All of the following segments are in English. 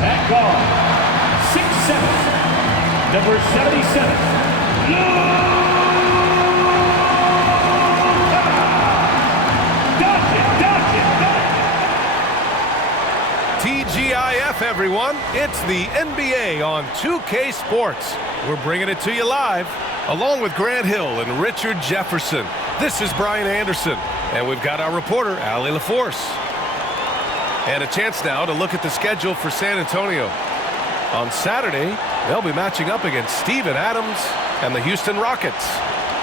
At guard, 6'7", number 77, TGIF, everyone. It's the NBA on 2K Sports. We're bringing it to you live, along with Grant Hill and Richard Jefferson. This is Brian Anderson, and we've got our reporter, Allie LaForce. And a chance now to look at the schedule for San Antonio. On Saturday, they'll be matching up against Steven Adams and the Houston Rockets.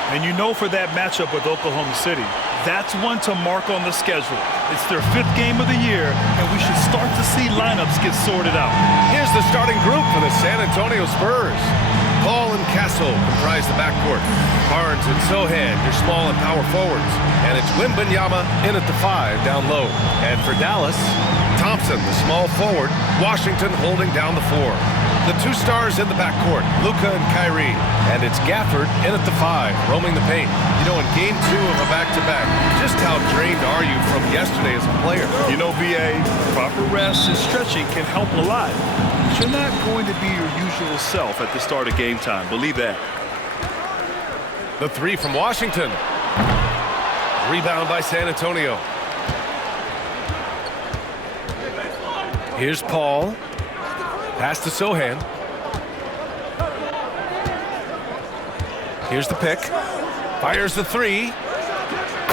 And you know, for that matchup with Oklahoma City, that's one to mark on the schedule. It's their 5th game of the year, and we should start to see lineups get sorted out. Here's the starting group for the San Antonio Spurs. Paul and Castle comprise the backcourt. Barnes and Sohan, your small and power forwards. And it's Wembanyama in at the 5 down low. And for Dallas, Thompson, the small forward. Washington holding down the 4. The two stars in the backcourt, Luka and Kyrie. And it's Gafford in at the 5, roaming the paint. You know, in game 2 of a back-to-back, just how drained are you from yesterday as a player? You know, BA, proper rest and stretching can help a lot. But you're not going to be your usual self at the start of game time. Believe that. The 3 from Washington. Rebound by San Antonio. Here's Paul. Pass to Sohan. Here's the pick. Fires the 3.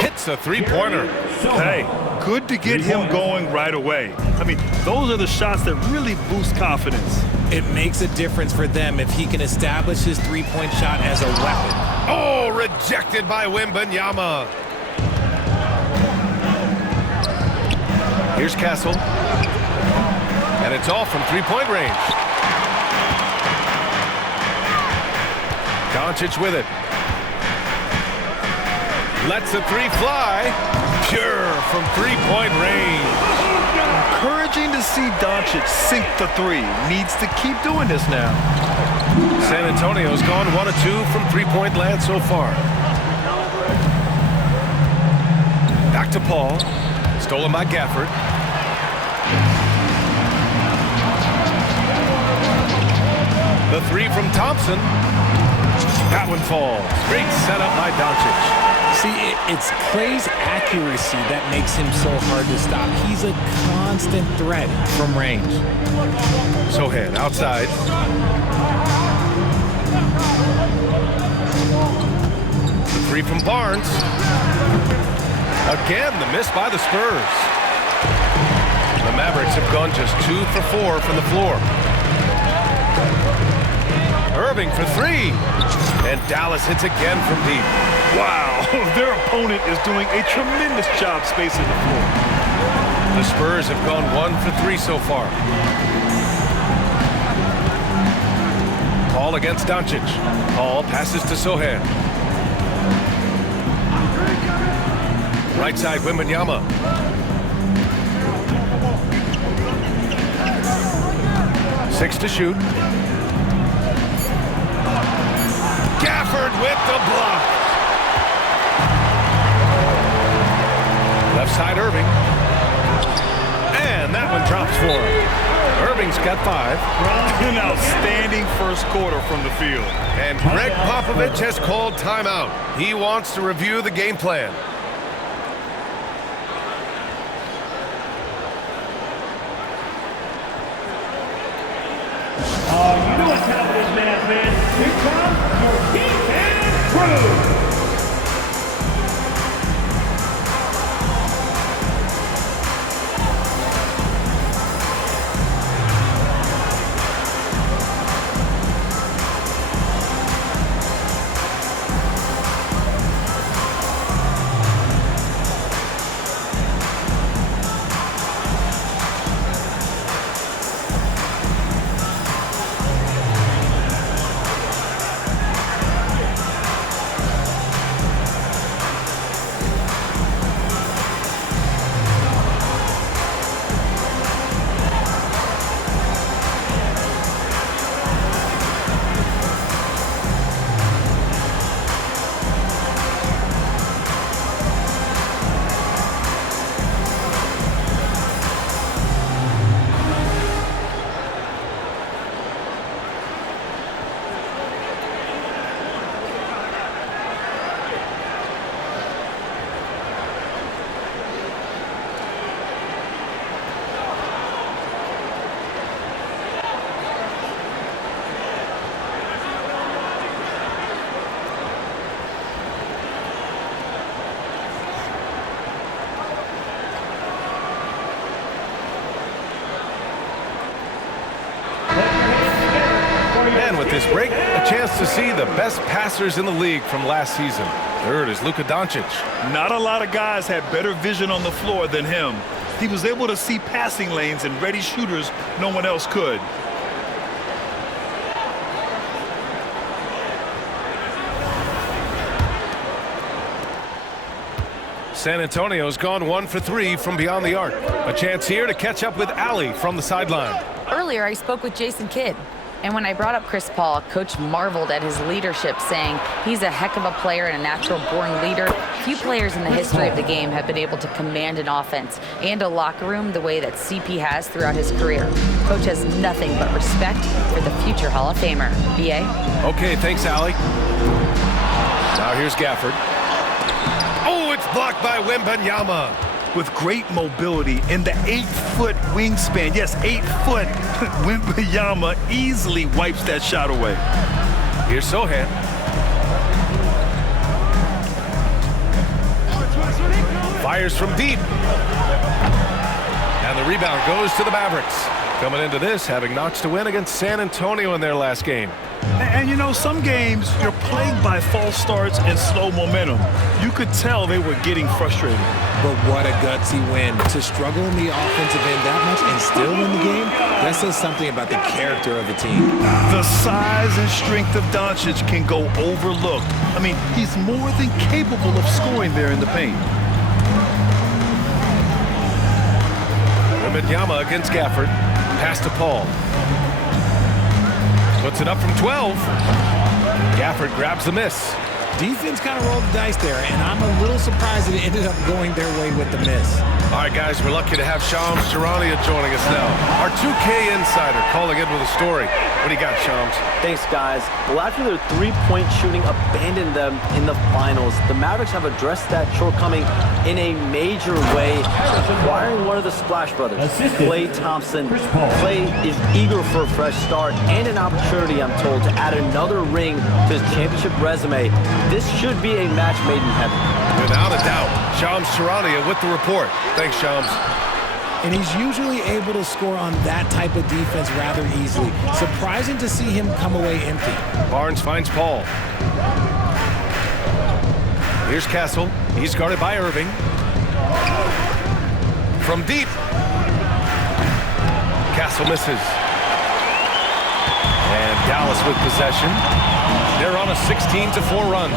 Hits a three-pointer. Hey, good to get him going right away. I mean, those are the shots that really boost confidence. It makes a difference for them if he can establish his three-point shot as a weapon. Oh, rejected by Wembanyama. Here's Castle. And it's all from three-point range. Doncic with it. Lets the 3 fly. Pure from three-point range. Encouraging to see Doncic sink the 3. Needs to keep doing this now. San Antonio's gone 1 of 2 from three-point land so far. Back to Paul. Stolen by Gafford. The 3 from Thompson. That one falls. Great setup by Doncic. See, it's Klay's accuracy that makes him so hard to stop. He's a constant threat from range. Sohan outside. The 3 from Barnes. Again, the miss by the Spurs. The Mavericks have gone just 2 for 4 from the floor. Irving for 3. And Dallas hits again from deep. Wow, their opponent is doing a tremendous job spacing the floor. The Spurs have gone 1 for 3 so far. Paul against Doncic. Paul passes to Sohan. Right side, Wembanyama. Six to shoot. Gafford with the block. Left side, Irving. And that one drops for him. Irving's got 5. An outstanding first quarter from the field. And Greg Popovich has called timeout. He wants to review the game plan. You know what time it is, man. Here comes your King and Crew. And with this break, a chance to see the best passers in the league from last season. Third is Luka Doncic. Not a lot of guys had better vision on the floor than him. He was able to see passing lanes and ready shooters no one else could. San Antonio's gone 1 for 3 from beyond the arc. A chance here to catch up with Allie from the sideline. Earlier, I spoke with Jason Kidd. And when I brought up Chris Paul, Coach marveled at his leadership, saying he's a heck of a player and a natural-born leader. Few players in the history of the game have been able to command an offense and a locker room the way that CP has throughout his career. Coach has nothing but respect for the future Hall of Famer. B.A.? Okay, thanks, Allie. Now here's Gafford. Oh, it's blocked by Wembanyama. With great mobility and the 8-foot wingspan, yes, 8 foot, Wembanyama easily wipes that shot away. Here's Sohan. Fires from deep. And the rebound goes to the Mavericks. Coming into this, having notched a win against San Antonio in their last game. And you know, some games you're plagued by false starts and slow momentum. You could tell they were getting frustrated. But what a gutsy win. To struggle in the offensive end that much and still win the game, that says something about the character of the team. The size and strength of Doncic can go overlooked. I mean, he's more than capable of scoring there in the paint. Wembanyama against Gafford. Pass to Paul. Puts it up from 12. Gafford grabs the miss. Defense kind of rolled the dice there, and I'm a little surprised that it ended up going their way with the miss. All right, guys, we're lucky to have Shams Charania joining us now. Our 2K insider calling in with a story. What do you got, Shams? Thanks, guys. Well, after their three-point shooting abandoned them in the finals, the Mavericks have addressed that shortcome in a major way, acquiring one of the Splash Brothers, Klay Thompson. Klay is eager for a fresh start and an opportunity, I'm told, to add another ring to his championship resume. This should be a match made in heaven. Without a doubt. Shams Charania with the report. Thanks, Shams. And he's usually able to score on that type of defense rather easily. Surprising to see him come away empty. Barnes finds Paul. Here's Castle. He's guarded by Irving. From deep. Castle misses. And Dallas with possession. They're on a 16-4 run.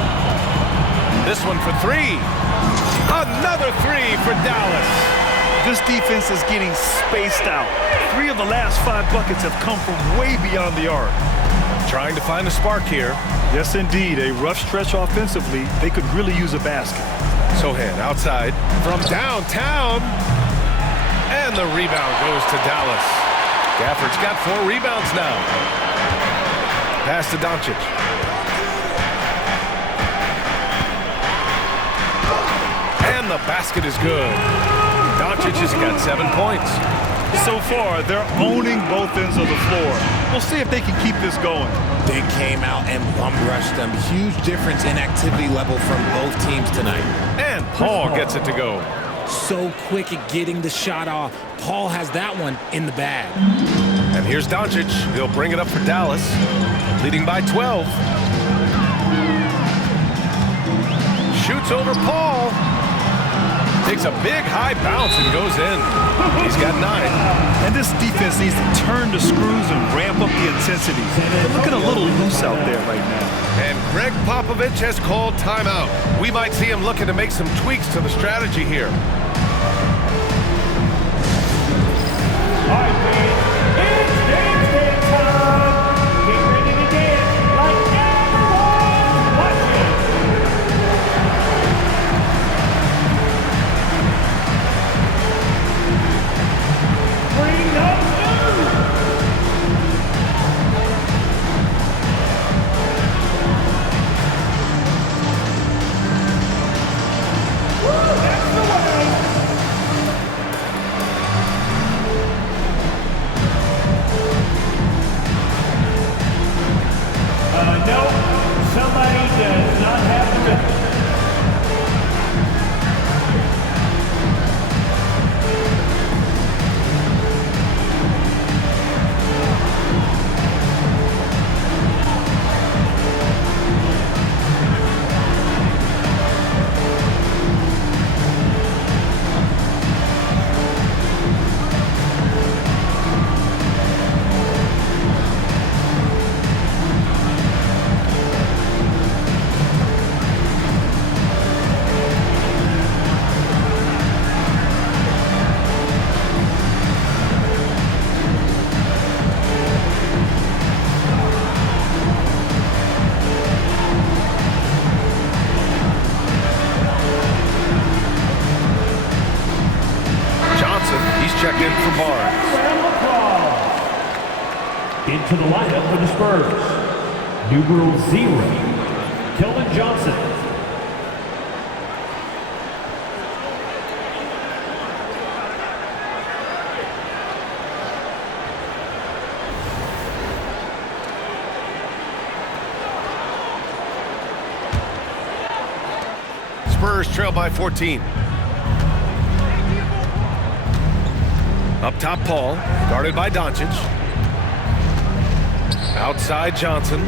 This one for three. Another three for Dallas. This defense is getting spaced out. 3 of the last 5 buckets have come from way beyond the arc. Trying to find a spark here. Yes, indeed. A rough stretch offensively. They could really use a basket. Sohan outside from downtown. And the rebound goes to Dallas. Gafford's got 4 rebounds now. Pass to Doncic. And the basket is good. Doncic has got 7 points. So far, they're owning both ends of the floor. We'll see if they can keep this going. They came out and bum-rushed them. Huge difference in activity level from both teams tonight. And Paul gets it to go. So quick at getting the shot off. Paul has that one in the bag. And here's Doncic. He'll bring it up for Dallas, leading by 12. Shoots over Paul. Takes a big high bounce and goes in. He's got 9. And this defense needs to turn the screws and ramp up the intensity. They're looking a little loose out there right now. And Greg Popovich has called timeout. We might see him looking to make some tweaks to the strategy here. All right, fans, it's dance time. Get ready to dance like everyone's watching. Bring those moves. Woo, that's the way. No, somebody does not have the rhythm. lineup for the Spurs. Numero 0, Keldon Johnson. Spurs trail by 14. Up top, Paul, guarded by Doncic. Outside, Johnson.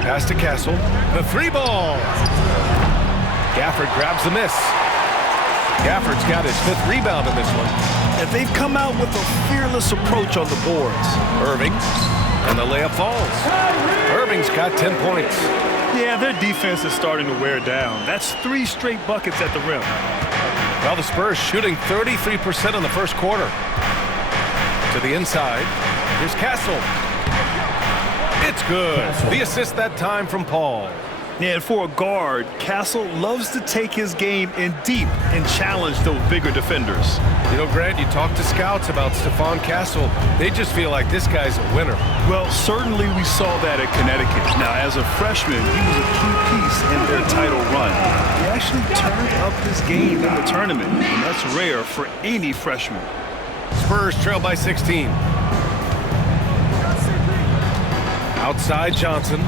Pass to Castle. The 3-ball. Gafford grabs the miss. Gafford's got his 5th rebound in this one. And they've come out with a fearless approach on the boards. Irving, and the layup falls. Irving's got 10 points. Yeah, their defense is starting to wear down. That's 3 straight buckets at the rim. Well, the Spurs shooting 33% in the first quarter. To the inside. Here's Castle. It's good. The assist that time from Paul. Yeah, and for a guard, Castle loves to take his game in deep and challenge those bigger defenders. You know, Grant, you talk to scouts about Stephon Castle. They just feel like this guy's a winner. Well, certainly we saw that at Connecticut. Now, as a freshman, he was a key piece in their title run. He actually turned up his game in the tournament, and that's rare for any freshman. Spurs trail by 16. Outside, Johnson.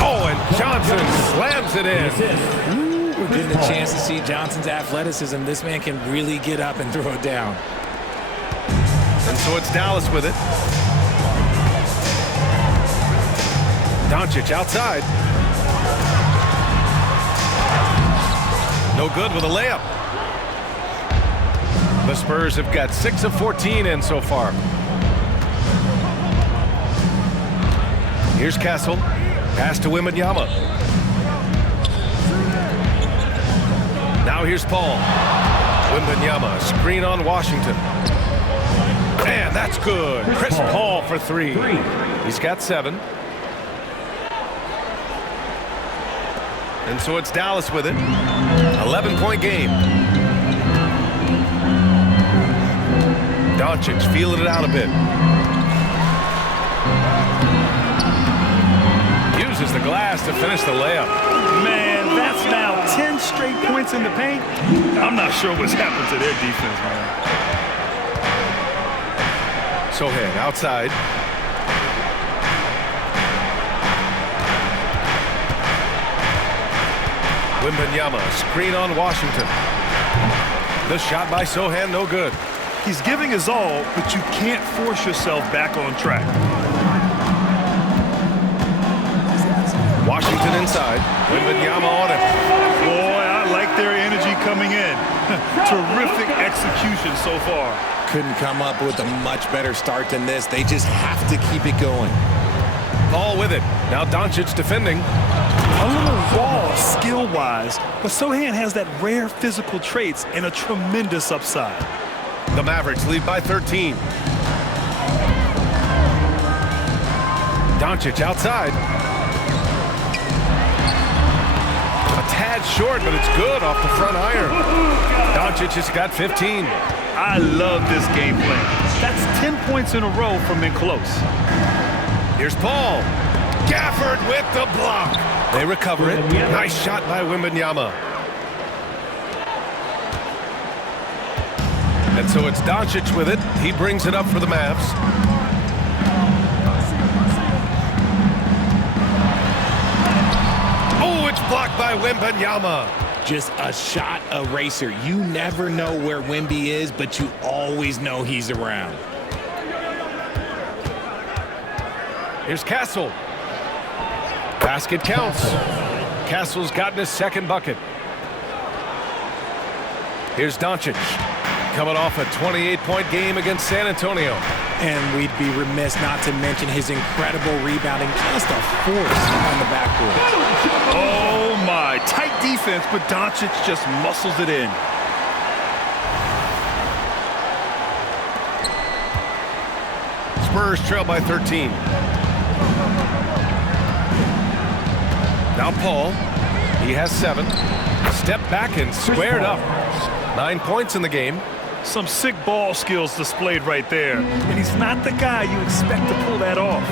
Oh, and Johnson slams it in. We're getting a chance to see Johnson's athleticism. This man can really get up and throw it down. And so it's Dallas with it. Doncic outside. No good with a layup. The Spurs have got 6 of 14 in so far. Here's Castle. Pass to Wembanyama. Now here's Paul. Wembanyama, screen on Washington. And that's good. Chris Paul for 3. He's got 7. And so it's Dallas with it. 11-point game. Doncic feeling it out a bit. Uses the glass to finish the layup. Man, that's now 10 straight points in the paint. I'm not sure what's happened to their defense, man. Sohan outside. Wembanyama, screen on Washington. The shot by Sohan, no good. He's giving his all, but you can't force yourself back on track. Washington inside. Wembanyama on it. Boy, I like their energy coming in. Terrific execution so far. Couldn't come up with a much better start than this. They just have to keep it going. Paul with it. Now Doncic defending. A little raw skill-wise, but Sohan has that rare physical traits and a tremendous upside. The Mavericks lead by 13. Doncic outside. A tad short, but it's good off the front iron. Doncic has got 15. I love this game plan. That's 10 points in a row from in close. Here's Paul. Gafford with the block. They recover it. Nice shot by Wembanyama. And so it's Doncic with it. He brings it up for the Mavs. Oh, it's blocked by Wembanyama. Just a shot eraser. You never know where Wemby is, but you always know he's around. Here's Castle. Basket counts. Castle's gotten his second bucket. Here's Doncic. Coming off a 28-point game against San Antonio. And we'd be remiss not to mention his incredible rebounding. Just a force on the backboard. Oh, my. Tight defense, but Doncic just muscles it in. Spurs trail by 13. Now Paul. He has 7. Step back and squared up. 9 points in the game. Some sick ball skills displayed right there. And he's not the guy you expect to pull that off.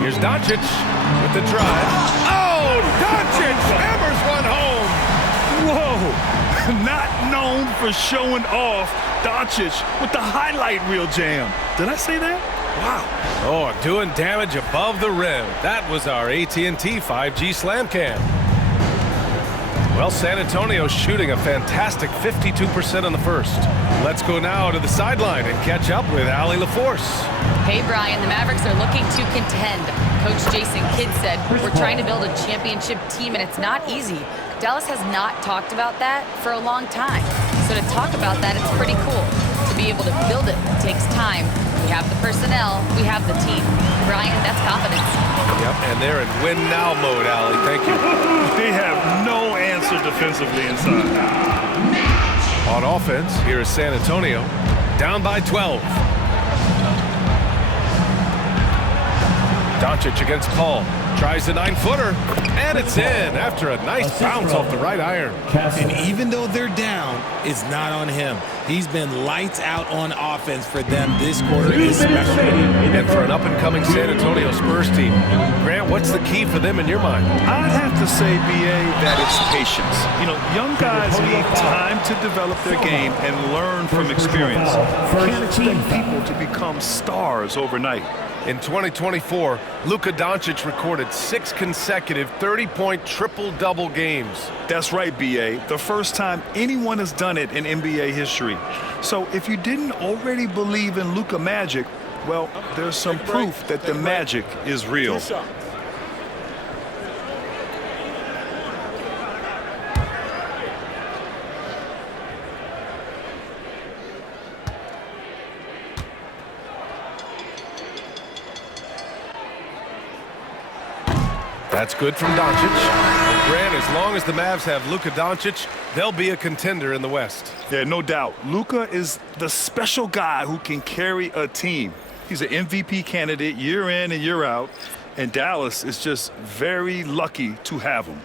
Here's Doncic with the drive. Oh, Doncic hammers one home. Whoa, not known for showing off. Doncic with the highlight reel jam. Did I say that? Wow. Oh, doing damage above the rim. That was our AT&T 5G slam cam. Well, San Antonio's shooting a fantastic 52% on the first. Let's go now to the sideline and catch up with Allie LaForce. Hey, Brian, the Mavericks are looking to contend. Coach Jason Kidd said, we're trying to build a championship team, and it's not easy. Dallas has not talked about that for a long time. So to talk about that, it's pretty cool. To be able to build it takes time. We have the personnel, we have the team. Brian, that's confidence. Yep, and they're in win-now mode, Allie. Thank you. They have no answer defensively inside. On offense, here is San Antonio, down by 12. Doncic against Paul. Tries the 9-footer, and it's in after a nice bounce off the right iron. And even though they're down, it's not on him. He's been lights out on offense for them this quarter especially. And for an up-and-coming San Antonio Spurs team, Grant, what's the key for them in your mind? I'd have to say, B.A., that it's patience. You know, young guys need time to develop their game and learn from experience. You can't expect people to become stars overnight. In 2024, Luka Doncic recorded 6 consecutive 30-point triple-double games. That's right, B.A. The first time anyone has done it in NBA history. So if you didn't already believe in Luka magic, well, there's some proof that the magic is real. That's good from Doncic. Grant, as long as the Mavs have Luka Doncic, they'll be a contender in the West. Yeah, no doubt. Luka is the special guy who can carry a team. He's an MVP candidate year in and year out, and Dallas is just very lucky to have him.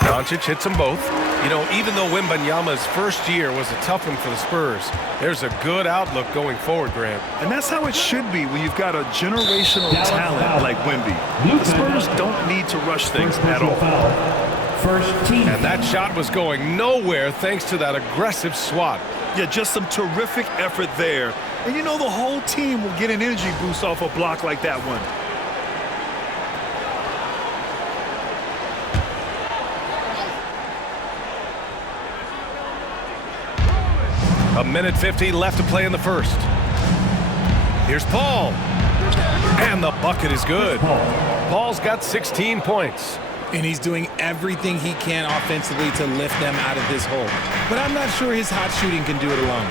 Doncic hits them both. You know, even though Wembanyama's first year was a tough one for the Spurs, there's a good outlook going forward, Grant. And that's how it should be when you've got a generational talent like Wemby. The Spurs don't need to rush things at all. First team. And that shot was going nowhere thanks to that aggressive swat. Yeah, just some terrific effort there. And you know the whole team will get an energy boost off a block like that one. A minute 50 left to play in the first. Here's Paul. And the bucket is good. Paul's got 16 points. And he's doing everything he can offensively to lift them out of this hole. But I'm not sure his hot shooting can do it alone.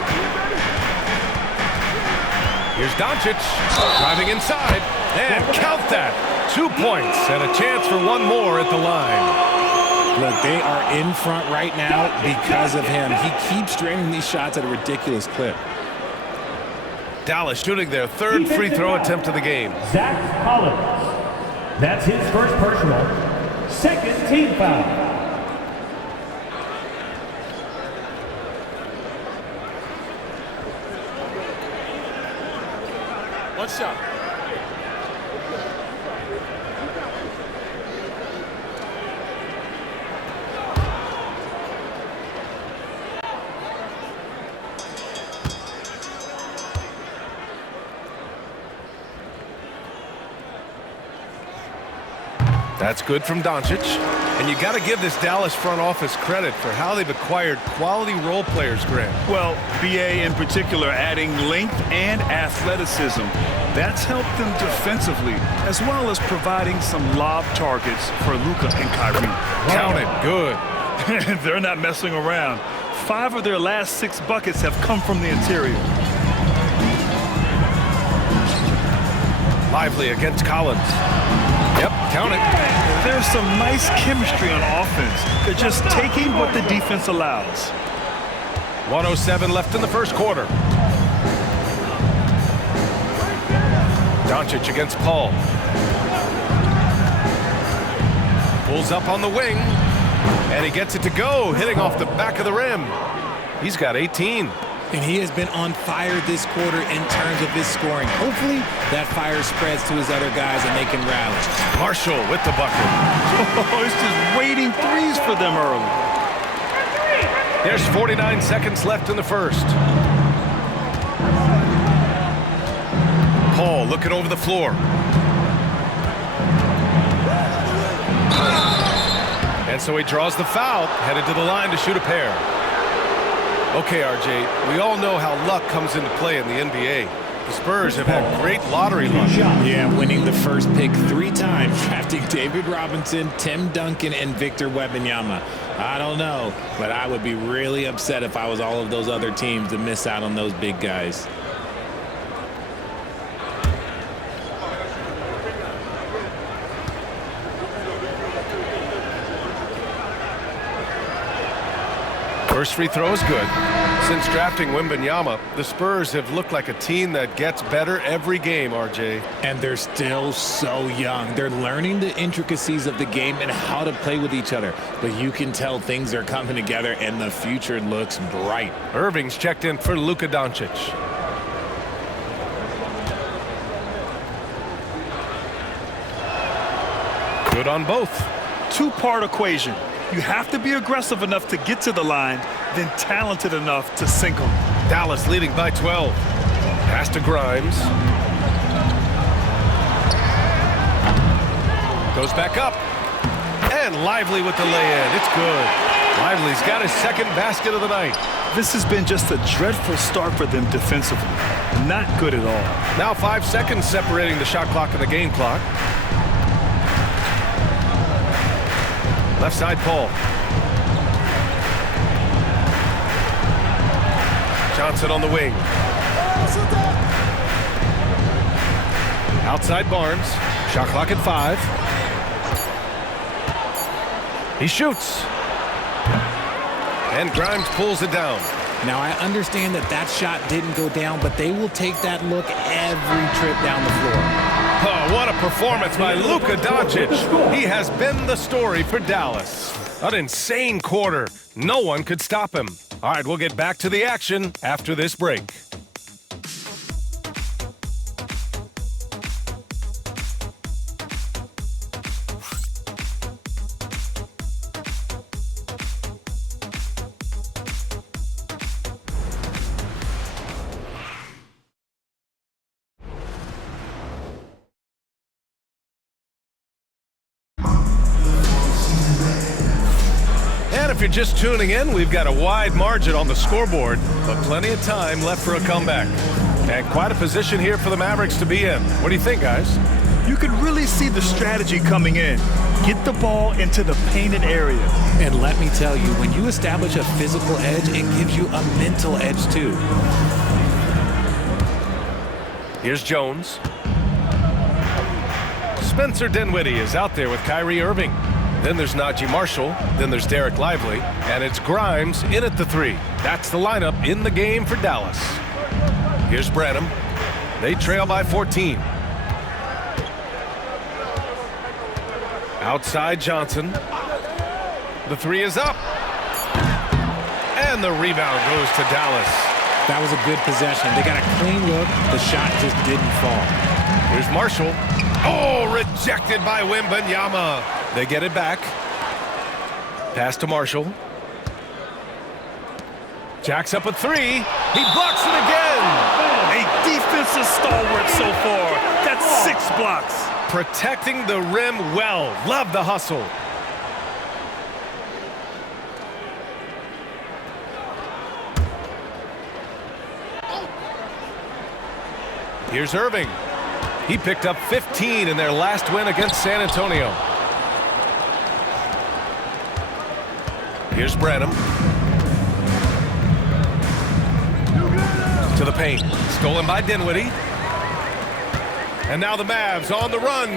Here's Doncic driving inside. And count that. 2 points and a chance for one more at the line. Look, they are in front right now because of him. He keeps draining these shots at a ridiculous clip. Dallas shooting their third free throw attempt of the game. Zach Collins. That's his first personal. Second team foul. One shot. That's good from Doncic. And you got to give this Dallas front office credit for how they've acquired quality role players, Grant. Well, B.A. in particular adding length and athleticism. That's helped them defensively, as well as providing some lob targets for Luka and Kyrie. Count it. Good. They're not messing around. 5 of their last 6 buckets have come from the interior. Lively against Collins. Yep, count it. There's some nice chemistry on offense. They're just taking what the defense allows. 1:07 left in the first quarter. Doncic against Paul. Pulls up on the wing, and he gets it to go, hitting off the back of the rim. He's got 18. And he has been on fire this quarter in terms of his scoring. Hopefully, that fire spreads to his other guys and they can rally. Marshall with the bucket. Oh, it's just waiting threes for them early. There's 49 seconds left in the first. Paul looking over the floor. And so he draws the foul, headed to the line to shoot a pair. Okay, RJ, we all know how luck comes into play in the NBA. The Spurs have had great lottery luck. Yeah, winning the first pick 3 times, drafting David Robinson, Tim Duncan, and Victor Wembanyama. I don't know, but I would be really upset if I was all of those other teams to miss out on those big guys. First free throw is good. Since drafting Wembanyama, the Spurs have looked like a team that gets better every game, RJ. And they're still so young. They're learning the intricacies of the game and how to play with each other. But you can tell things are coming together and the future looks bright. Irving's checked in for Luka Doncic. Good on both. Two-part equation. You have to be aggressive enough to get to the line, then talented enough to sink them. Dallas leading by 12. Pass to Grimes. Goes back up. And Lively with the lay-in. It's good. Lively's got his second basket of the night. This has been just a dreadful start for them defensively. Not good at all. Now 5 seconds separating the shot clock and the game clock. Left side, Paul. Johnson on the wing. Outside Barnes. Shot clock at 5. He shoots. And Grimes pulls it down. Now, I understand that shot didn't go down, but they will take that look every trip down the floor. Oh, what a performance by Luka Doncic. He has been the story for Dallas. An insane quarter. No one could stop him. All right, we'll get back to the action after this break. If you're just tuning in, we've got a wide margin on the scoreboard, but plenty of time left for a comeback. And quite a position here for the Mavericks to be in. What do you think, guys? You can really see the strategy coming in. Get the ball into the painted area. And let me tell you, when you establish a physical edge, it gives you a mental edge too. Here's Jones. Spencer Dinwiddie is out there with Kyrie Irving. Then there's Najee Marshall. Then there's Derek Lively. And it's Grimes in at the 3. That's the lineup in the game for Dallas. Here's Branham. They trail by 14. Outside Johnson. The 3 is up. And the rebound goes to Dallas. That was a good possession. They got a clean look. The shot just didn't fall. Here's Marshall. Oh, rejected by Wembanyama. They get it back. Pass to Marshall. Jacks up a 3. He blocks it again. A defensive stalwart so far. That's 6 blocks. Protecting the rim well. Love the hustle. Here's Irving. He picked up 15 in their last win against San Antonio. Here's Branham. To the paint. Stolen by Dinwiddie. And now the Mavs on the run.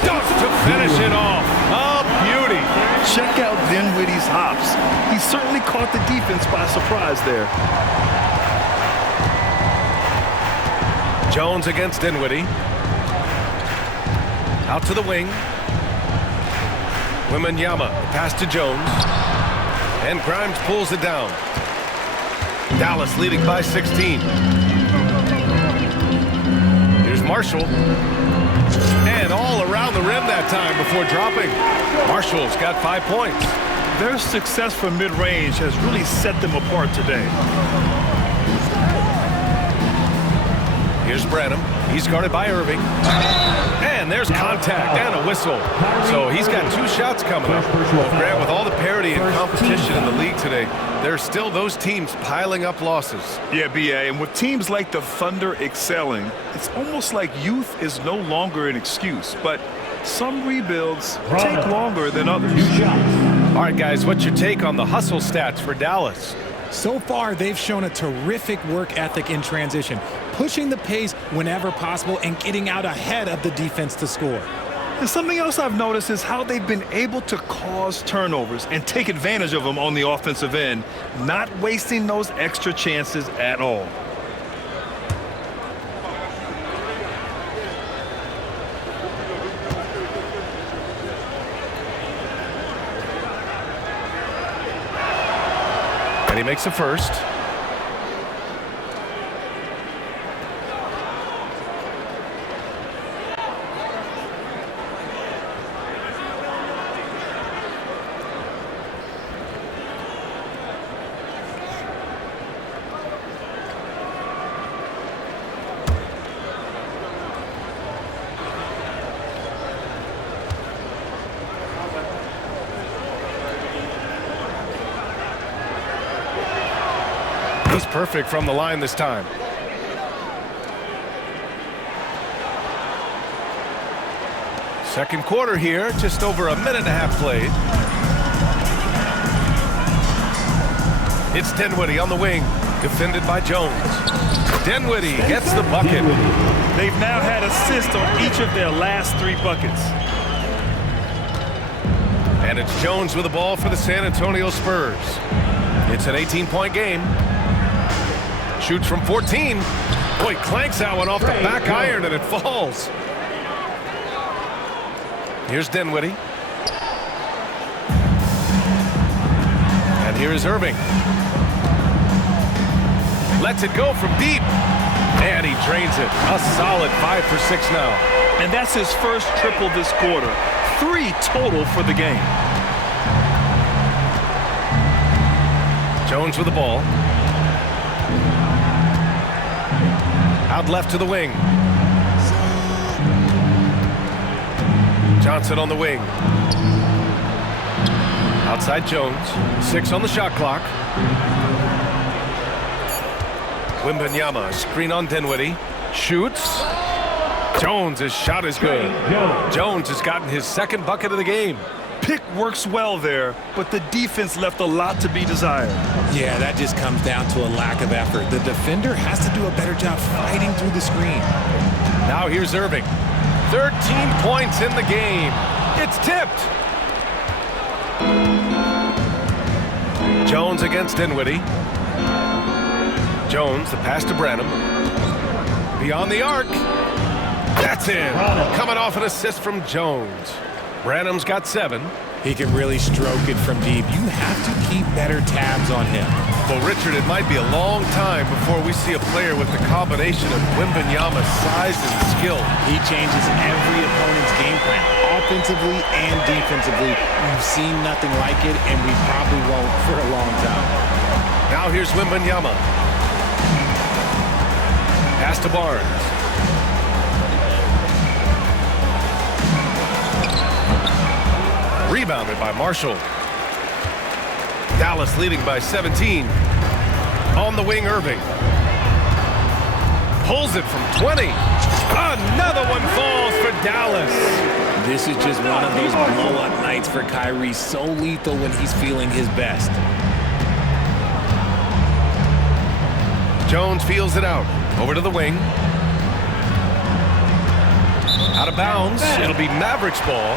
Dunk to finish it off. A beauty. Check out Dinwiddie's hops. He certainly caught the defense by surprise there. Jones against Dinwiddie. Out to the wing. Wembanyama pass to Jones. And Grimes pulls it down. Dallas leading by 16. Here's Marshall. And all around the rim that time before dropping. Marshall's got 5 points. Their success from mid-range has really set them apart today. Here's Branham. He's guarded by Irving. And there's contact and a whistle. So he's got 2 shots coming up. Grant, with all the parity and competition in the league today, there are still those teams piling up losses. Yeah, B.A., and with teams like the Thunder excelling, it's almost like youth is no longer an excuse. But some rebuilds take longer than others. All right, guys, what's your take on the hustle stats for Dallas? So far, they've shown a terrific work ethic in transition, pushing the pace whenever possible and getting out ahead of the defense to score. And something else I've noticed is how they've been able to cause turnovers and take advantage of them on the offensive end, not wasting those extra chances at all. And he makes the first. He's perfect from the line this time. Second quarter here, just over a minute and a half played. It's Dinwiddie on the wing, defended by Jones. Dinwiddie gets the bucket. They've now had assists on each of their last 3 buckets. And it's Jones with the ball for the San Antonio Spurs. It's an 18-point game. Shoots from 14. Boy, clanks that one off the back iron and it falls. Here's Dinwiddie. And here is Irving. Lets it go from deep. And he drains it. A solid 5 for 6 now. And that's his first triple this quarter. 3 total for the game. Jones with the ball. Out left to the wing. Johnson on the wing. Outside Jones. 6 on the shot clock. Wembanyama, screen on Dinwiddie. Shoots. Jones, his shot is good. Jones has gotten his 2nd bucket of the game. Pick works well there, but the defense left a lot to be desired. Yeah, that just comes down to a lack of effort. The defender has to do a better job fighting through the screen. Now here's Irving. 13 points in the game. It's tipped. Jones against Dinwiddie. Jones, the pass to Branham. Beyond the arc. That's in. Coming off an assist from Jones. Branham's got 7. He can really stroke it from deep. You have to keep better tabs on him. Well, Richard, it might be a long time before we see a player with the combination of Wembanyama's size and skill. He changes every opponent's game plan, offensively and defensively. We've seen nothing like it, and we probably won't for a long time. Now here's Wembanyama. Pass to Barnes. Rebounded by Marshall. Dallas leading by 17. On the wing, Irving. Pulls it from 20. Another one falls for Dallas. This is just one of those blow-up nights for Kyrie, so lethal when he's feeling his best. Jones feels it out. Over to the wing. Out of bounds. It'll be Mavericks ball.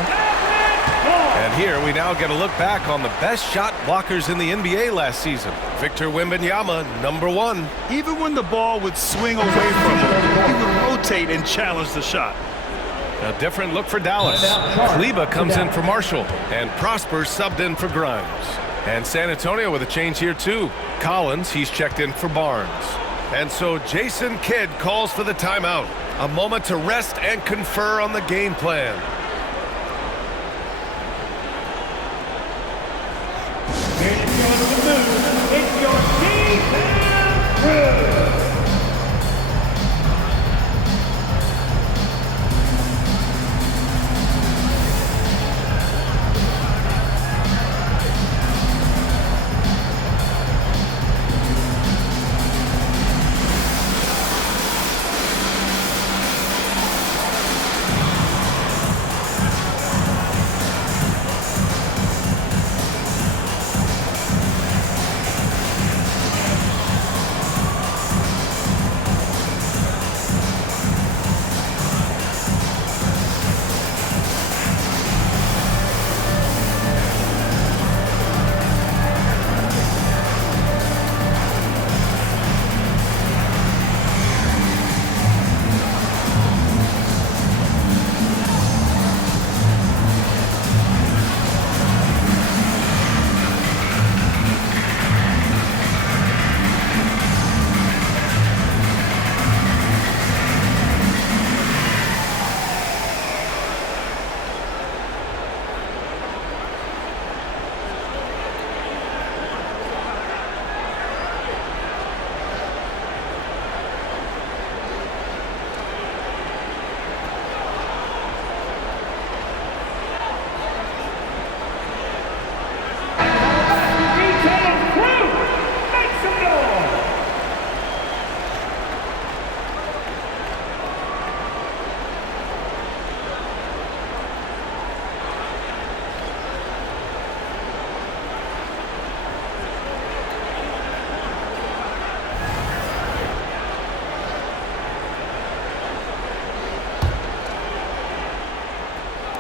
And here we now get a look back on the best shot blockers in the NBA last season. Victor Wembanyama, #1. Even when the ball would swing away from him, he would rotate and challenge the shot. A different look for Dallas. Klay comes in for Marshall, and Prosper subbed in for Grimes. And San Antonio with a change here too. Collins, he's checked in for Barnes. And so Jason Kidd calls for the timeout. A moment to rest and confer on the game plan. It's your defense crew.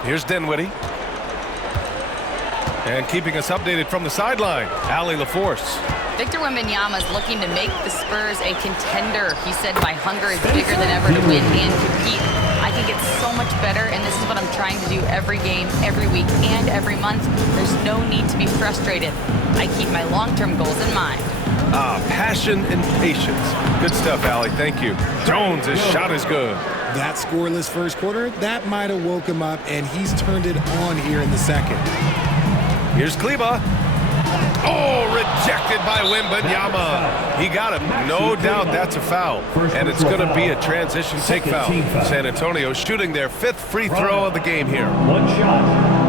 Here's Dinwiddie. And keeping us updated from the sideline, Allie LaForce. Victor Wembanyama is looking to make the Spurs a contender. He said, my hunger is bigger than ever to win and compete. I think it's so much better, and this is what I'm trying to do every game, every week, and every month. There's no need to be frustrated. I keep my long-term goals in mind. Passion and patience. Good stuff, Allie. Thank you. Jones' shot is good. That scoreless first quarter, that might have woke him up, and he's turned it on here in the second. Here's Klay. Oh, rejected by Wembanyama. He got him. No doubt that's a foul. And it's going to be a transition take foul. San Antonio shooting their 5th free throw of the game here. One shot.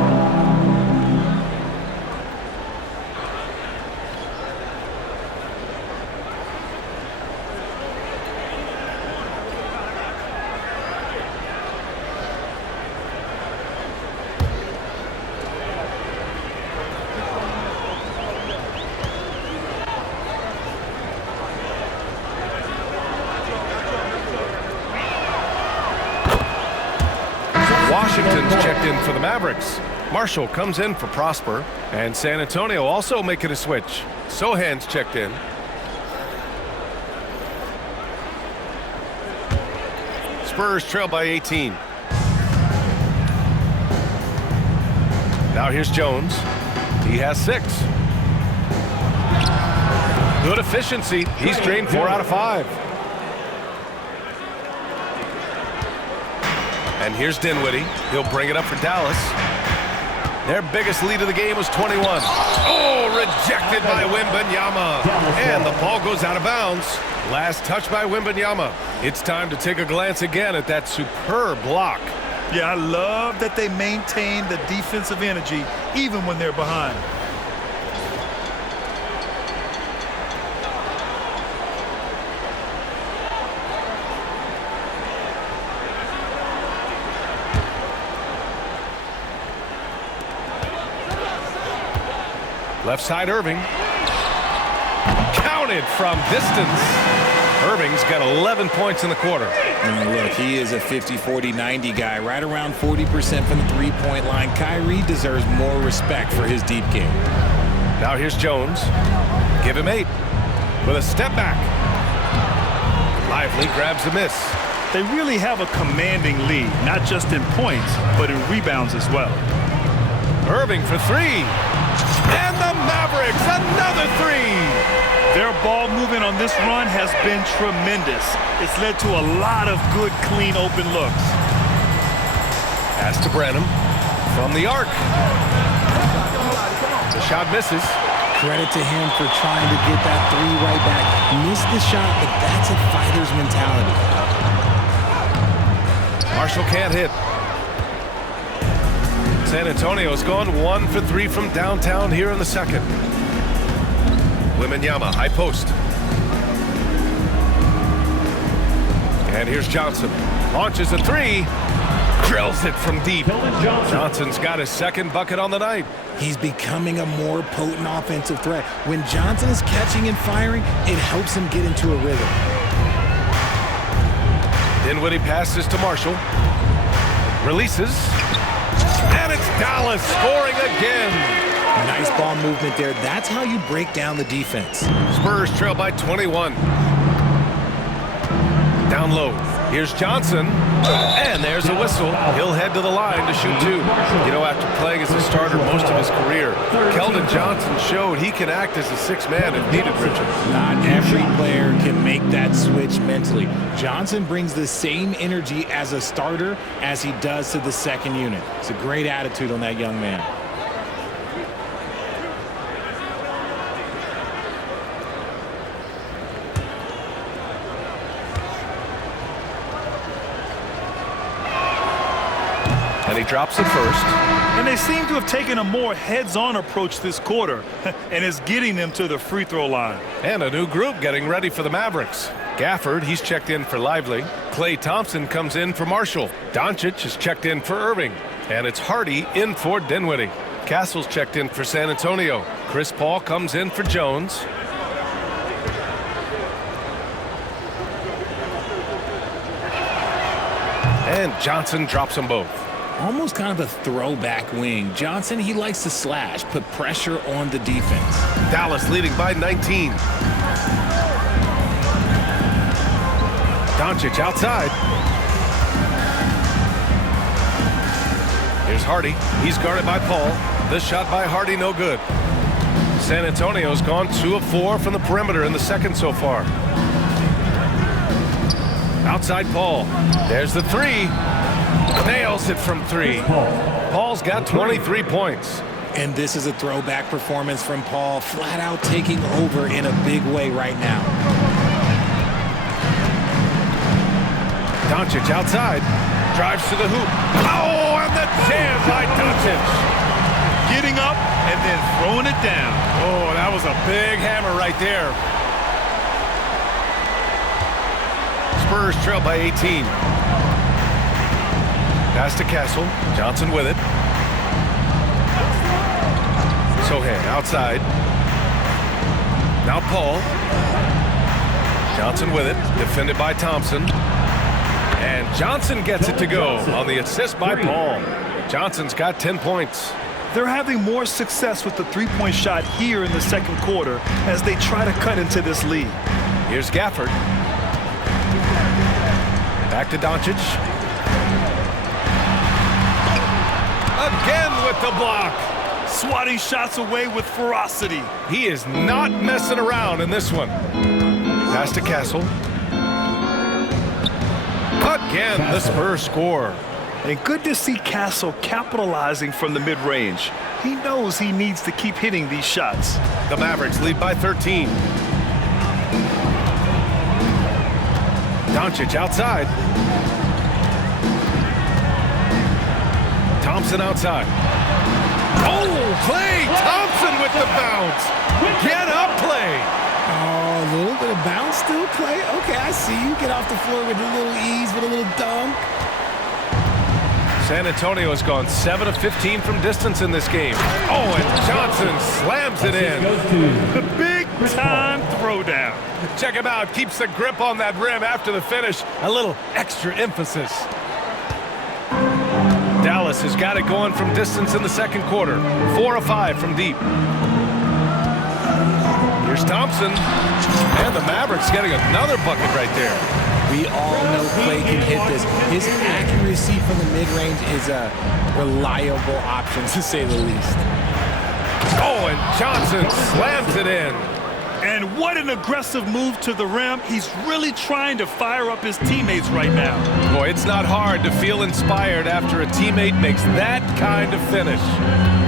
Washington's checked in for the Mavericks. Marshall comes in for Prosper. And San Antonio also making a switch. Sohan's checked in. Spurs trail by 18. Now here's Jones. He has 6. Good efficiency. He's drained 4 out of 5. And here's Dinwiddie. He'll bring it up for Dallas. Their biggest lead of the game was 21. Oh, rejected by Wembanyama. And the ball goes out of bounds. Last touch by Wembanyama. It's time to take a glance again at that superb block. Yeah, I love that they maintain the defensive energy even when they're behind. Left side Irving. Counted from distance. Irving's got 11 points in the quarter. And look, he is a 50-40-90 guy, right around 40% from the three-point line. Kyrie deserves more respect for his deep game. Now here's Jones. Give him 8 with a step back. Lively grabs the miss. They really have a commanding lead, not just in points, but in rebounds as well. Irving for 3. And the Mavericks, another 3. Their ball movement on this run has been tremendous. It's led to a lot of good, clean, open looks. Pass to Branham from the arc. The shot misses. Credit to him for trying to get that 3 right back. Missed the shot, but that's a fighter's mentality. Marshall can't hit. San Antonio's gone 1 for 3 from downtown here in the second. Wembanyama, high post. And here's Johnson. Launches a 3. Drills it from deep. Johnson's got his second bucket on the night. He's becoming a more potent offensive threat. When Johnson is catching and firing, it helps him get into a rhythm. Dinwiddie passes to Marshall. Releases. And it's Dallas scoring again. Nice ball movement there. That's how you break down the defense. Spurs trail by 21. Down low. Here's Johnson. And there's a whistle. He'll head to the line to shoot 2. You know, after playing as a starter most of his career, Keldon Johnson showed he can act as a 6th man if needed, Richard. Not every player can make that switch mentally. Johnson brings the same energy as a starter as he does to the second unit. It's a great attitude on that young man. And he drops it first. And they seem to have taken a more heads-on approach this quarter, and is getting them to the free throw line. And a new group getting ready for the Mavericks. Gafford, he's checked in for Lively. Klay Thompson comes in for Marshall. Doncic is checked in for Irving. And it's Hardy in for Dinwiddie. Castle's checked in for San Antonio. Chris Paul comes in for Jones. And Johnson drops them both. Almost kind of a throwback wing. Johnson, he likes to slash, put pressure on the defense. Dallas leading by 19. Doncic outside. Here's Hardy. He's guarded by Paul. This shot by Hardy, no good. San Antonio's gone 2 of 4 from the perimeter in the second so far. Outside Paul. There's the 3. Nails it from 3. Paul's got 23 points. And this is a throwback performance from Paul, flat out taking over in a big way right now. Doncic outside. Drives to the hoop. Oh, and the jam by Doncic. Getting up and then throwing it down. Oh, that was a big hammer right there. Spurs trail by 18. Pass to Castle. Johnson with it. Sohan outside. Now Paul. Johnson with it. Defended by Thompson. And Johnson gets it to go on the assist by Paul. Johnson's got 10 points. They're having more success with the three-point shot here in the second quarter as they try to cut into this lead. Here's Gafford. Back to Doncic. Again with the block. Swatting shots away with ferocity. He is not messing around in this one. Pass to Castle. Again, the Spurs score. And good to see Castle capitalizing from the mid-range. He knows he needs to keep hitting these shots. The Mavericks lead by 13. Doncic outside. Thompson outside. Oh, Klay Thompson with the bounce. Get up, Klay. Oh, a little bit of bounce still, Klay. Okay, I see you. Get off the floor with a little ease, with a little dunk. San Antonio has gone 7 of 15 from distance in this game. Oh, and Johnson slams it in. The big-time throwdown. Check him out. Keeps the grip on that rim after the finish. A little extra emphasis. Dallas has got it going from distance in the second quarter. 4 of 5 from deep. Here's Thompson. And the Mavericks getting another bucket right there. We all know Klay can hit this. His accuracy from the mid-range is a reliable option, to say the least. Oh, and Johnson slams it in. And what an aggressive move to the rim. He's really trying to fire up his teammates right now. Boy, it's not hard to feel inspired after a teammate makes that kind of finish.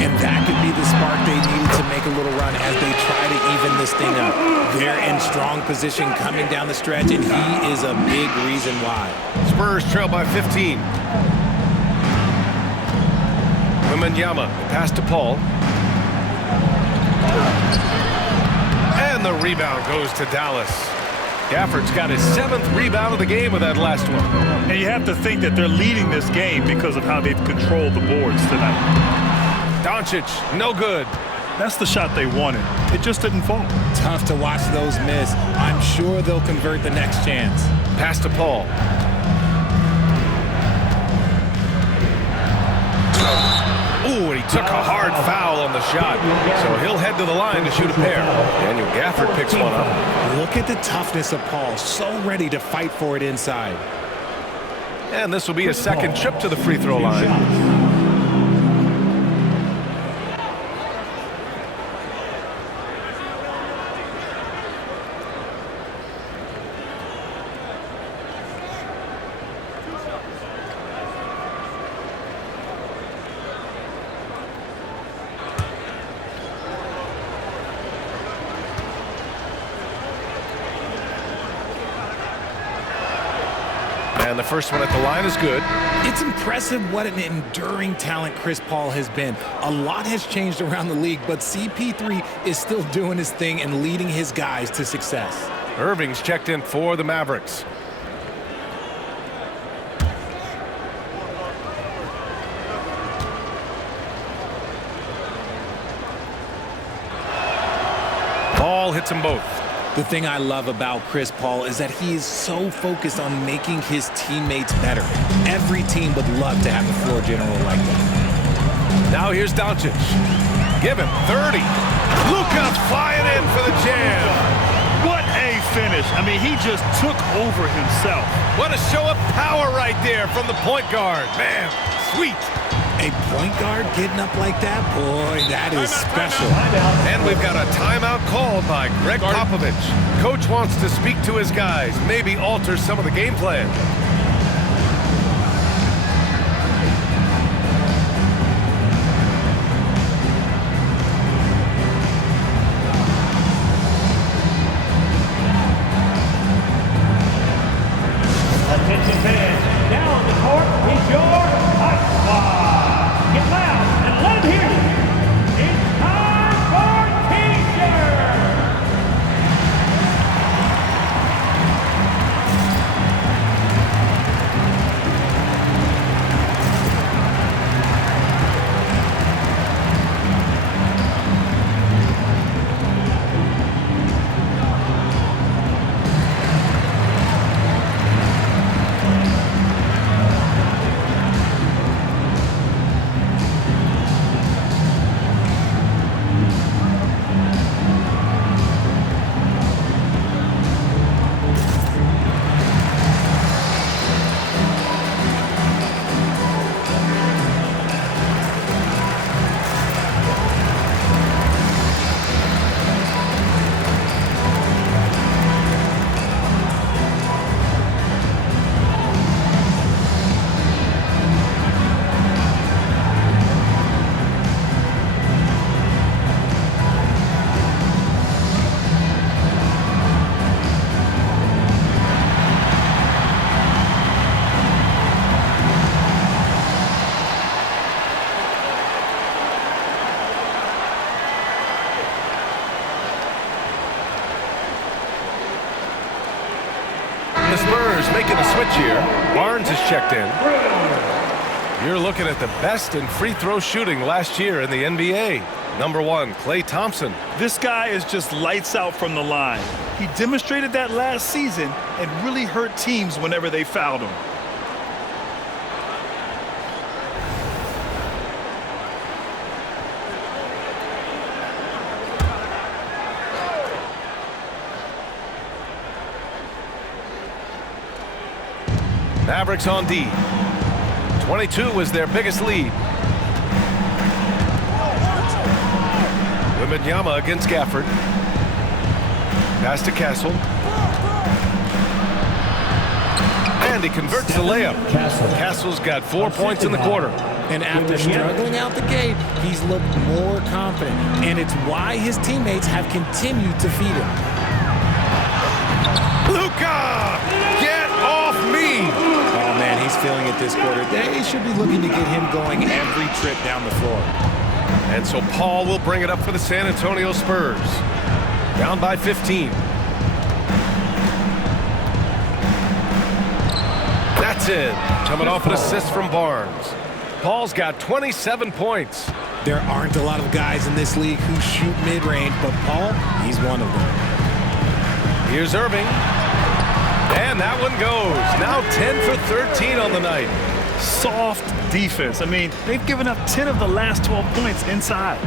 And that could be the spark they needed to make a little run as they try to even this thing up. They're in strong position coming down the stretch, and he is a big reason why. Spurs trail by 15. Wembanyama pass to Paul. And the rebound goes to Dallas. Gafford's got his 7th rebound of the game with that last one. And you have to think that they're leading this game because of how they've controlled the boards tonight. Doncic, no good. That's the shot they wanted. It just didn't fall. Tough to watch those miss. I'm sure they'll convert the next chance. Pass to Paul. Ooh, and he took a hard foul on the shot. So he'll head to the line to shoot a pair. Daniel Gafford picks one up. Look at the toughness of Paul. So ready to fight for it inside. And this will be his second trip to the free throw line. And the first one at the line is good. It's impressive what an enduring talent Chris Paul has been. A lot has changed around the league, but CP3 is still doing his thing and leading his guys to success. Irving's checked in for the Mavericks. Ball hits them both. The thing I love about Chris Paul is that he is so focused on making his teammates better. Every team would love to have a floor general like that. Now here's Doncic. Give him 30. Luka flying in for the jam. What a finish. I mean, he just took over himself. What a show of power right there from the point guard. Man, sweet. A point guard getting up like that? Boy, that is special. And we've got a timeout called by Greg Popovich. Coach wants to speak to his guys, maybe alter some of the game plan. Attention fans, now on the court is your Ice Squad. Get loud and let them hear you. It's time for T-shirt. The Spurs making a switch here. Barnes is checked in. You're looking at the best in free throw shooting last year in the NBA. Number 1, Klay Thompson. This guy is just lights out from the line. He demonstrated that last season and really hurt teams whenever they fouled him. Mavericks on D. 22 was their biggest lead. Wembanyama against Gafford. Pass to Castle. And he converts the layup. Castle's got 4 points in the quarter. And after struggling out the gate, he's looked more confident. And it's why his teammates have continued to feed him. Luka! Get off me! Oh, man, he's feeling it this quarter. They should be looking to get him going every trip down the floor. And so Paul will bring it up for the San Antonio Spurs. Down by 15. That's it. Coming off an assist from Barnes. Paul's got 27 points. There aren't a lot of guys in this league who shoot mid-range, but Paul, he's one of them. Here's Irving. And that one goes. Now 10 for 13 on the night. Soft defense. I mean, they've given up 10 of the last 12 points inside.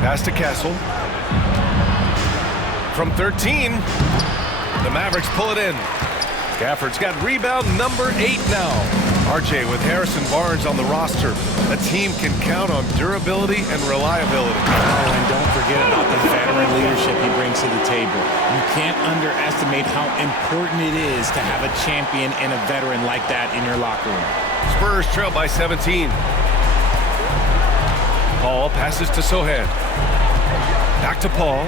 Pass to Castle. From 13, the Mavericks pull it in. Gafford's got rebound number 8 now. RJ with Harrison Barnes on the roster. A team can count on durability and reliability. Oh, and don't forget about the veteran leadership he brings to the table. You can't underestimate how important it is to have a champion and a veteran like that in your locker room. Spurs trail by 17. Paul passes to Sohan. Back to Paul.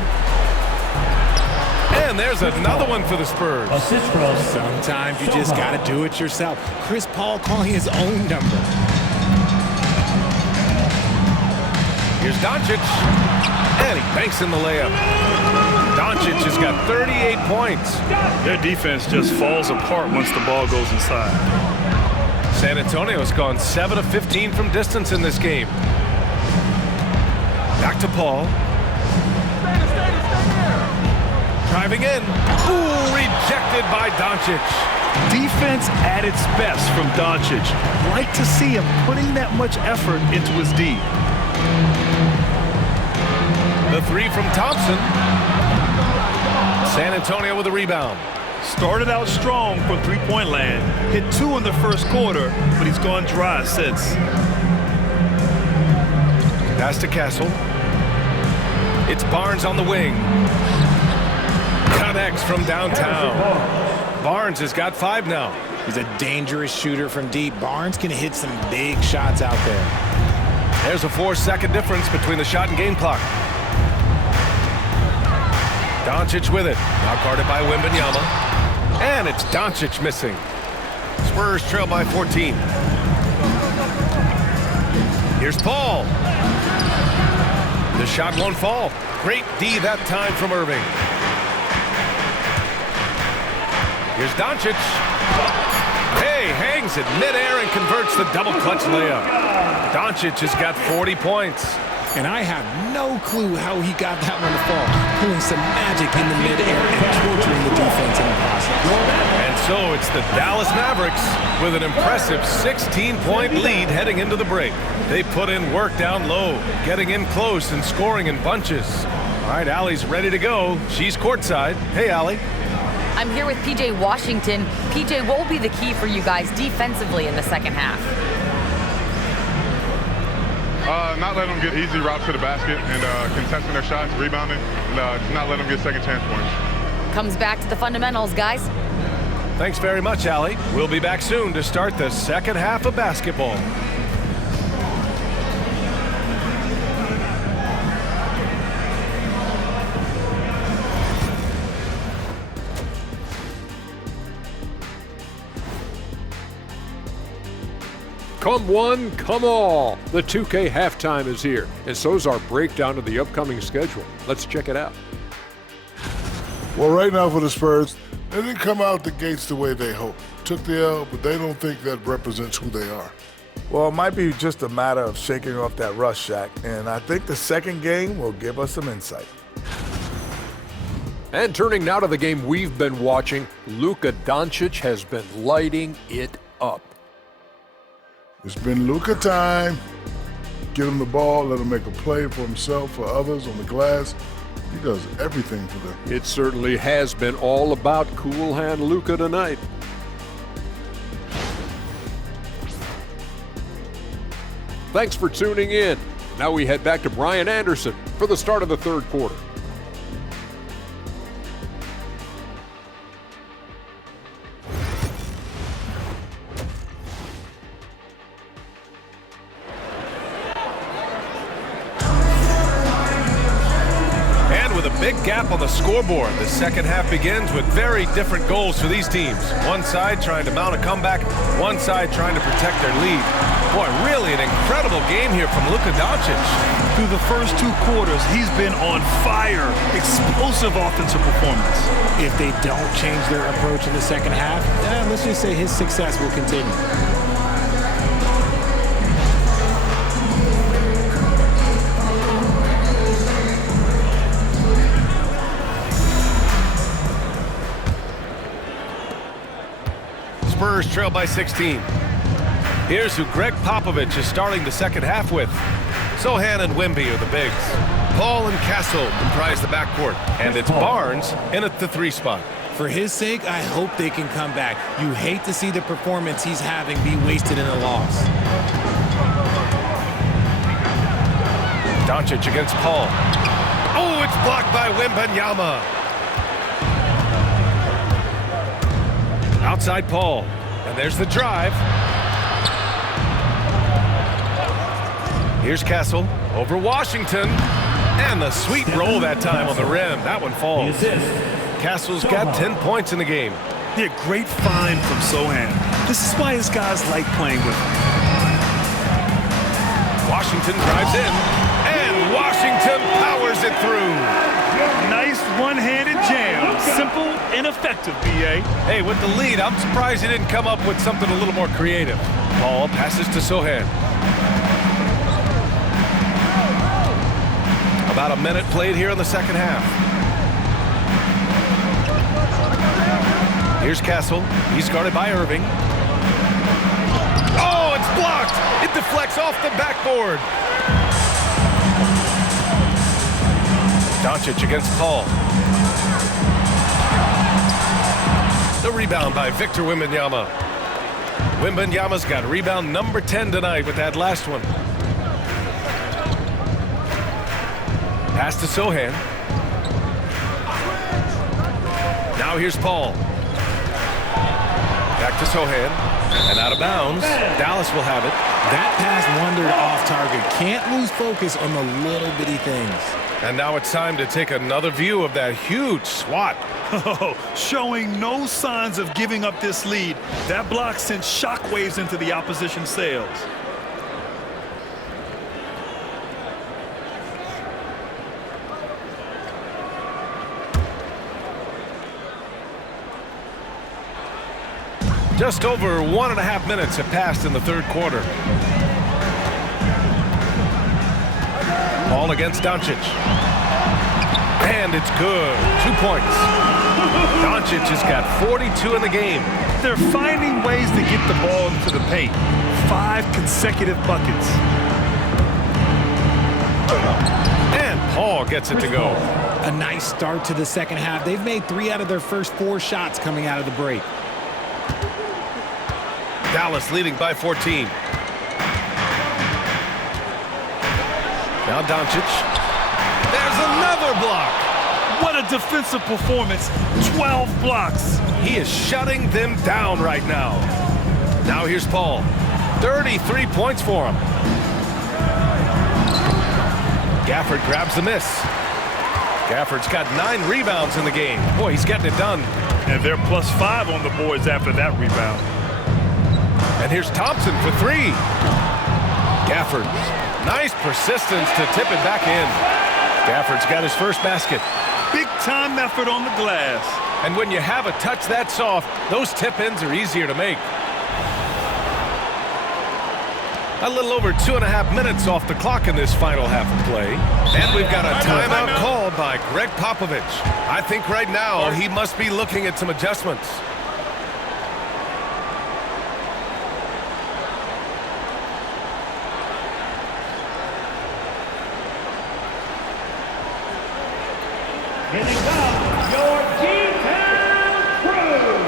And there's another one for the Spurs. Sometimes you just got to do it yourself. Chris Paul calling his own number. Here's Doncic. And he banks in the layup. Doncic has got 38 points. Their defense just falls apart once the ball goes inside. San Antonio's gone 7 of 15 from distance in this game. Back to Paul. Driving in. Ooh, rejected by Doncic. Defense at its best from Doncic. Like to see him putting that much effort into his D. The 3 from Thompson. San Antonio with a rebound. Started out strong from three-point land. Hit 2 in the first quarter, but he's gone dry since. Pass to Castle. It's Barnes on the wing. Connects from downtown. Barnes has got 5 now. He's a dangerous shooter from deep. Barnes can hit some big shots out there. There's a 4-second difference between the shot and game clock. Doncic with it. Now guarded by Wembanyama. And it's Doncic missing. Spurs trail by 14. Here's Paul. The shot won't fall. Great D that time from Irving. Here's Doncic. Hey, hangs it midair and converts the double clutch layup. Doncic has got 40 points. And I have no clue how he got that one to fall. Pulling some magic in the midair and torturing the defense in the process. And so it's the Dallas Mavericks with an impressive 16-point lead heading into the break. They put in work down low, getting in close and scoring in bunches. All right, Allie's ready to go. She's courtside. Hey, Allie. I'm here with PJ Washington. PJ, what will be the key for you guys defensively in the second half? Not letting them get easy routes to the basket and contesting their shots, rebounding, and not letting them get second chance points. Comes back to the fundamentals, guys. Thanks very much, Allie. We'll be back soon to start the second half of basketball. Come one, come all. The 2K halftime is here, and so is our breakdown of the upcoming schedule. Let's check it out. Well, right now for the Spurs, they didn't come out the gates the way they hoped. took the L, but they don't think that represents who they are. Well, it might be just a matter of shaking off that rust, Shaq, and I think the second game will give us some insight. And turning now to the game we've been watching, Luka Doncic has been lighting it up. It's been Luka time. Get him the ball, let him make a play for himself, for others on the glass. He does everything for them. It certainly has been all about cool hand Luka tonight. Thanks for tuning in. Now we head back to Brian Anderson for the start of the third quarter. Big gap on the scoreboard. The second half begins with very different goals for these teams. One side trying to mount a comeback, one side trying to protect their lead. Boy, really an incredible game here from Luka Doncic. Through the first 2 quarters, he's been on fire. Explosive offensive performance. If they don't change their approach in the second half, let's just say his success will continue. Spurs trail by 16. Here's who Greg Popovich is starting the second half with. Sohan and Wemby are the bigs. Paul and Castle comprise the backcourt. And it's Barnes in at the 3 spot. For his sake, I hope they can come back. You hate to see the performance he's having be wasted in a loss. Doncic against Paul. Oh, it's blocked by Wembanyama. Outside Paul, and there's the drive. Here's Castle over Washington, and the sweet roll that time on the rim. That one falls. Castle's got 10 points in the game. Yeah, great find from Sohan. This is why his guys like playing with him. Washington drives in, and Washington powers it through. Nice one-handed jam. Simple and effective, B.A. Hey, with the lead, I'm surprised he didn't come up with something a little more creative. Paul passes to Sohan. About a minute played here in the second half. Here's Castle. He's guarded by Irving. Oh, it's blocked! It deflects off the backboard. Doncic against Paul. The rebound by Victor Wembanyama. Wembanyama's got rebound number 10 tonight with that last one. Pass to Sohan. Now here's Paul. Back to Sohan. And out of bounds. Dallas will have it. That pass wandered off target. Can't lose focus on the little bitty things. And now it's time to take another view of that huge swat. Oh, showing no signs of giving up this lead. That block sent shockwaves into the opposition sails. Just over 1.5 minutes have passed in the third quarter. Ball against Doncic. And it's good. 2 points. Doncic has got 42 in the game. They're finding ways to get the ball into the paint. 5 consecutive buckets. And Paul gets it to go. A nice start to the second half. They've made 3 out of their first 4 shots coming out of the break. Dallas leading by 14. Now Doncic. There's another block. What a defensive performance. 12 blocks. He is shutting them down right now. Now here's Paul. 33 points for him. Gafford grabs the miss. Gafford's got 9 rebounds in the game. Boy, he's getting it done. And they're +5 on the boards after that rebound. And here's Thompson for 3. Gafford. Nice persistence to tip it back in. Gafford's got his first basket. Big time effort on the glass. And when you have a touch that soft, those tip-ins are easier to make. A little over 2.5 minutes off the clock in this final half of play. And we've got a timeout called by Greg Popovich. I think right now he must be looking at some adjustments. Here they come, your G-Town crew.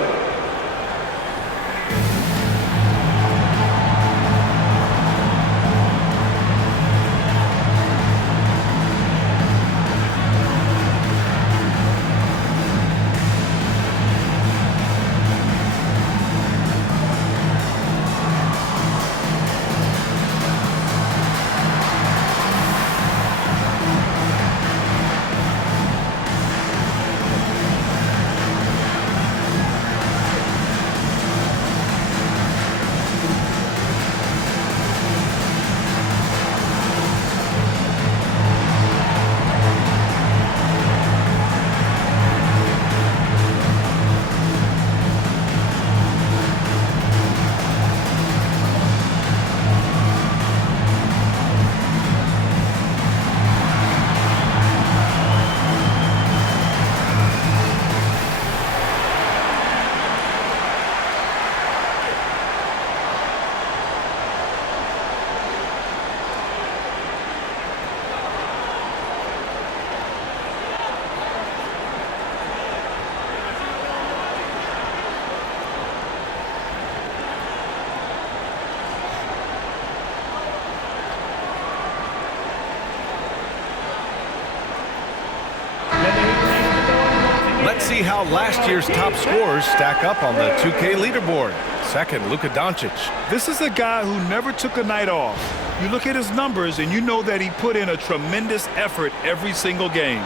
Let's see how last year's top scorers stack up on the 2K leaderboard. Second, Luka Doncic. This is a guy who never took a night off. You look at his numbers and you know that he put in a tremendous effort every single game.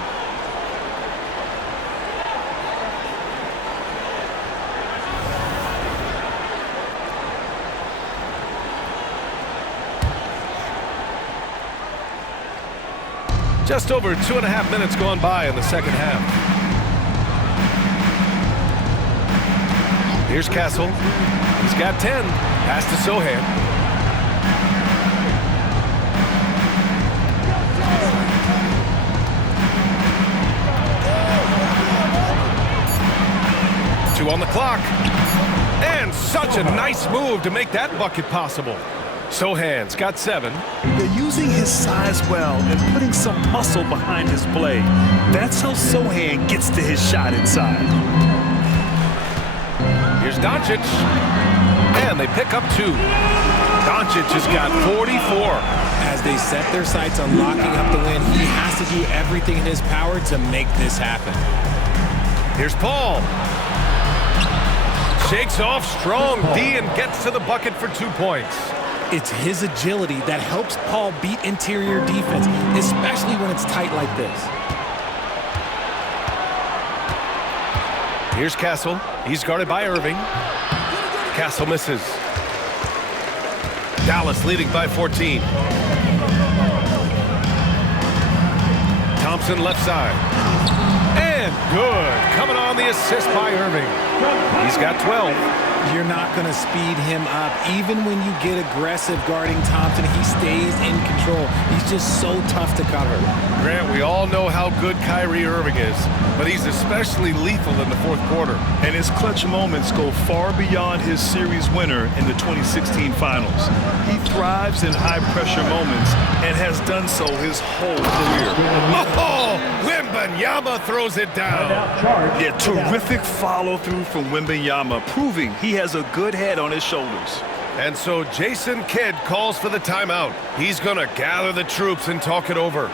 Just over 2.5 minutes gone by in the second half. Here's Castle. He's got 10. Pass to Sohan. Two on the clock. And such a nice move to make that bucket possible. Sohan's got 7. They're using his size well and putting some muscle behind his play. That's how Sohan gets to his shot inside. Here's Doncic, and they pick up 2. Doncic has got 44. As they set their sights on locking up the win, he has to do everything in his power to make this happen. Here's Paul. Shakes off strong D and gets to the bucket for 2 points. It's his agility that helps Paul beat interior defense, especially when it's tight like this. Here's Castle. He's guarded by Irving. Castle misses. Dallas leading by 14. Thompson left side. And good. Coming on the assist by Irving. He's got 12. You're not going to speed him up. Even when you get aggressive guarding Thompson, he stays in control. He's just so tough to cover. Grant, we all know how good Kyrie Irving is, but he's especially lethal in the fourth quarter. And his clutch moments go far beyond his series winner in the 2016 finals. He thrives in high-pressure moments and has done so his whole career. Oh, Wembanyama throws it down. Yeah, terrific follow-through from Wembanyama, proving he has a good head on his shoulders. And so Jason Kidd calls for the timeout. He's going to gather the troops and talk it over.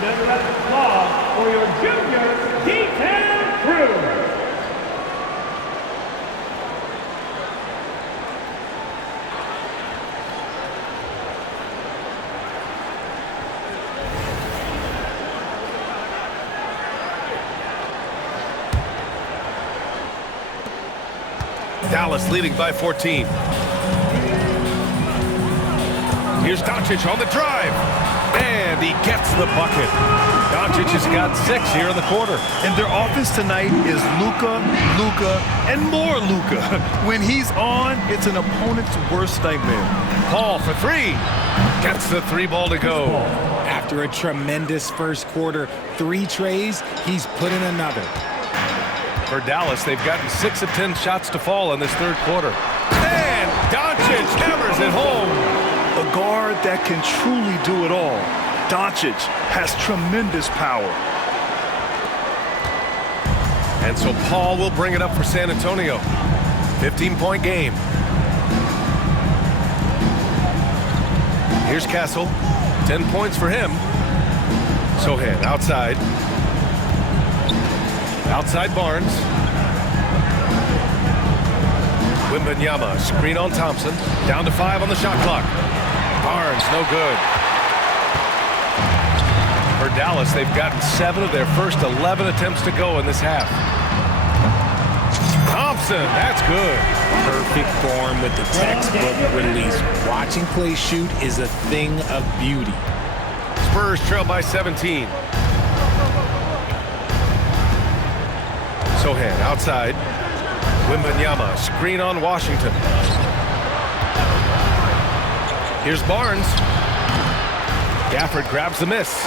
another round of applause for your junior detail crew. Dallas leading by 14. Here's Doncic on the drive. And he gets the bucket. Doncic has got 6 here in the quarter. And their offense tonight is Luka, and more Luka. When he's on, it's an opponent's worst nightmare. Paul for 3. Gets the 3 ball to go. After a tremendous first quarter, 3 trays, he's put in another. For Dallas, they've gotten 6 of 10 shots to fall in this third quarter. And Doncic hammers it home. A guard that can truly do it all. Doncic has tremendous power. And so Paul will bring it up for San Antonio. 15-point game. Here's Castle. 10 points for him. Sohan outside. Outside Barnes. Wembanyama, screen on Thompson. Down to 5 on the shot clock. Barnes, no good. For Dallas, they've gotten 7 of their first 11 attempts to go in this half. Thompson, that's good. Perfect form with the textbook release. Watching Klay shoot is a thing of beauty. Spurs trail by 17. Sohan outside. Wembanyama, screen on Washington. Here's Barnes. Gafford grabs the miss.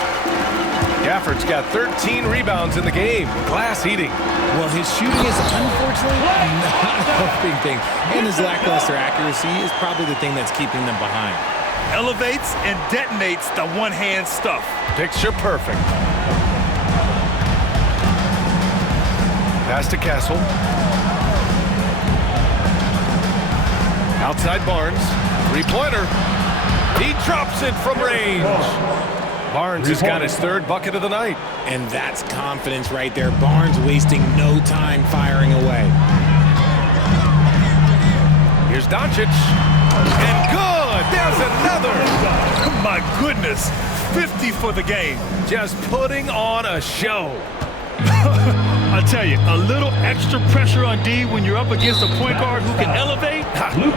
Gafford's got 13 rebounds in the game. Glass eating. Well, his shooting is unfortunately not a big thing. And his lackluster accuracy is probably the thing that's keeping them behind. Elevates and detonates the one-hand stuff. Picture perfect. Pass to Castle. Outside Barnes. 3-pointer. He drops it from range. Barnes has got his 3rd bucket of the night. And that's confidence right there. Barnes wasting no time firing away. Here's Doncic. And good! There's another! My goodness. 50 for the game. Just putting on a show. I tell you, a little extra pressure on D when you're up against a point guard who can elevate.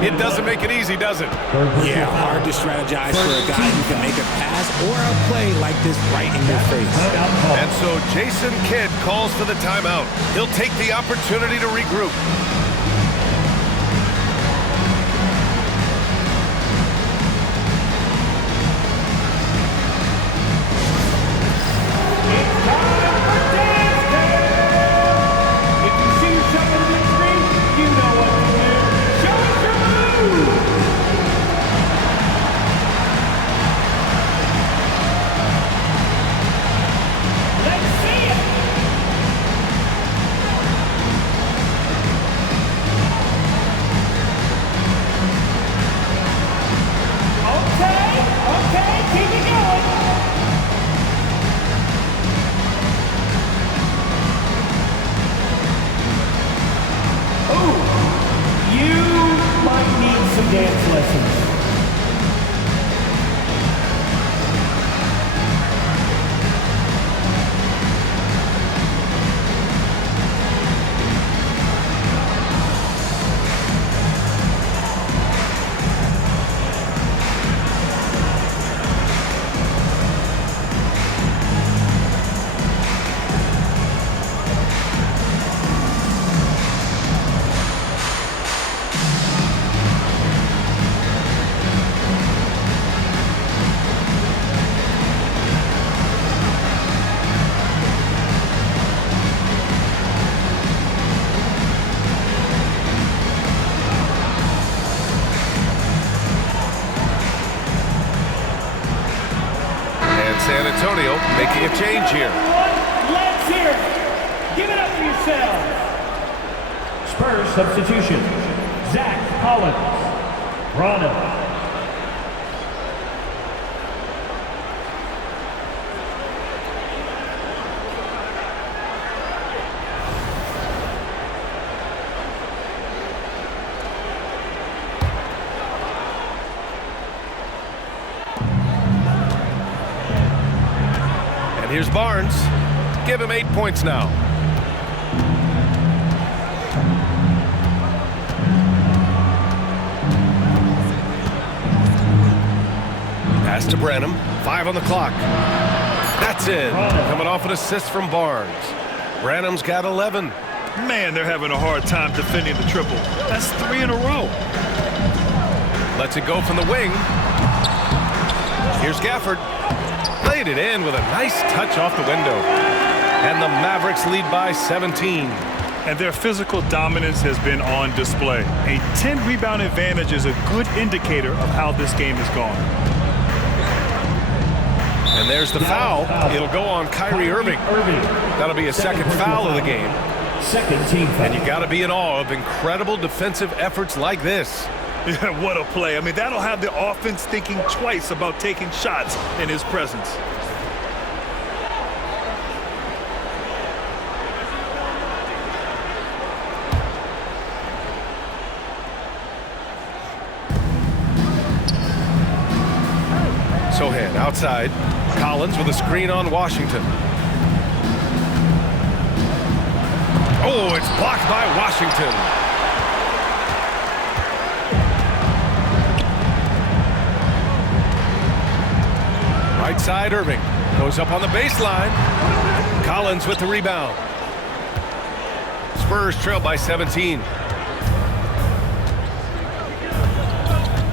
It doesn't make it easy, does it? Yeah, hard to strategize for a guy who can make a pass or a play like this right in your face. And so Jason Kidd calls for the timeout. He'll take the opportunity to regroup. Dance lessons. San Antonio making a change here. Let's hear it. Give it up for yourselves. Spurs substitution. Zach Collins. Rondo. Here's Barnes. Give him 8 points now. Pass to Branham. 5 on the clock. That's it. Coming off an assist from Barnes. Branham's got 11. Man, they're having a hard time defending the triple. That's 3 in a row. Lets it go from the wing. Here's Gafford. Played it in with a nice touch off the window. And the Mavericks lead by 17. And their physical dominance has been on display. A 10-rebound advantage is a good indicator of how this game has gone. And there's the foul. It'll go on Kyrie Irving. That'll be a second foul of the game. Second team foul. And you got to be in awe of incredible defensive efforts like this. Yeah, what a play. I mean, that'll have the offense thinking twice about taking shots in his presence. Sohan outside. Collins with a screen on Washington. Oh, it's blocked by Washington. Right side, Irving. Goes up on the baseline. Collins with the rebound. Spurs trail by 17.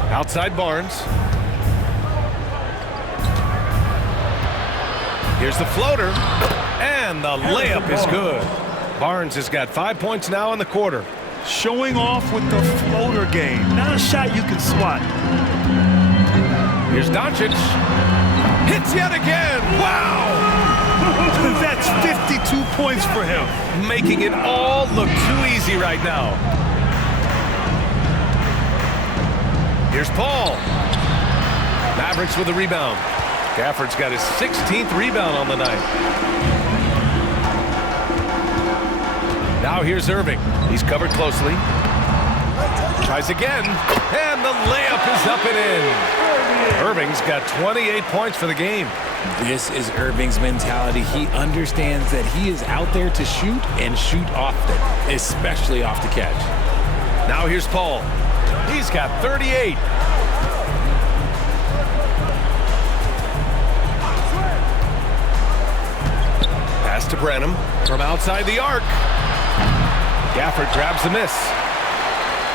Outside Barnes. Here's the floater. And the layup is good. Barnes has got 5 points now in the quarter. Showing off with the floater game. Not a shot you can swat. Here's Doncic. Hits yet again. Wow! That's 52 points for him. Making it all look too easy right now. Here's Paul. Mavericks with a rebound. Gafford's got his 16th rebound on the night. Now here's Irving. He's covered closely. Tries again. And the layup is up and in. Irving's got 28 points for the game. This is Irving's mentality. He understands that he is out there to shoot and shoot often, especially off the catch. Now here's Paul. He's got 38. Pass to Branham from outside the arc. Gafford grabs the miss.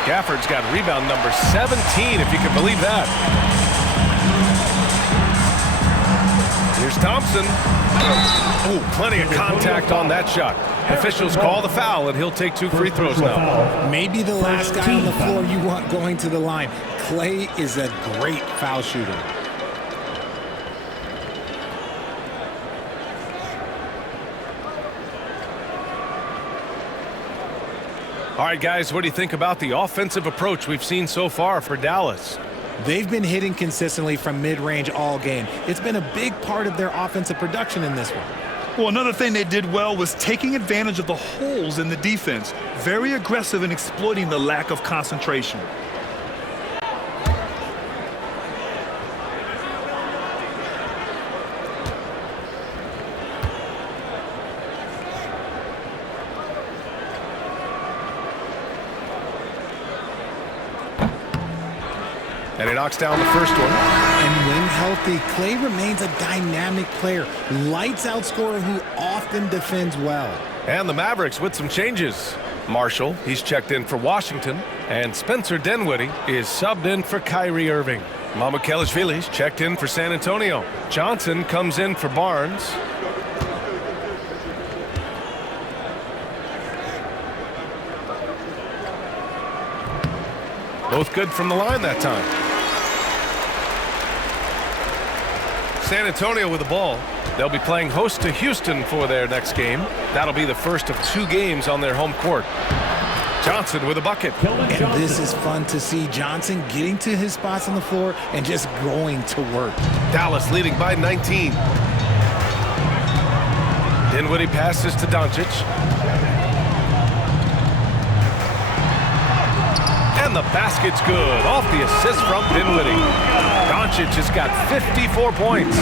Gafford's got rebound number 17, if you can believe that. Here's Thompson. Oh, plenty of contact on that shot. Officials call the foul, and he'll take 2 free throws now. Maybe the last guy on the floor you want going to the line. Klay is a great foul shooter. All right, guys, what do you think about the offensive approach we've seen so far for Dallas? They've been hitting consistently from mid-range all game. It's been a big part of their offensive production in this one. Well, another thing they did well was taking advantage of the holes in the defense. Very aggressive in exploiting the lack of concentration. And he knocks down the first one. And when healthy, Klay remains a dynamic player. Lights out scorer who often defends well. And the Mavericks with some changes. Marshall, he's checked in for Washington. And Spencer Dinwiddie is subbed in for Kyrie Irving. Mamukelashvili's checked in for San Antonio. Johnson comes in for Barnes. Both good from the line that time. San Antonio with the ball. They'll be playing host to Houston for their next game. That'll be the first of 2 games on their home court. Johnson with a bucket. And this is fun to see. Johnson getting to his spots on the floor and just going to work. Dallas leading by 19. Dinwiddie passes to Doncic. And the basket's good. Off the assist from Dinwiddie. Doncic has got 54 points.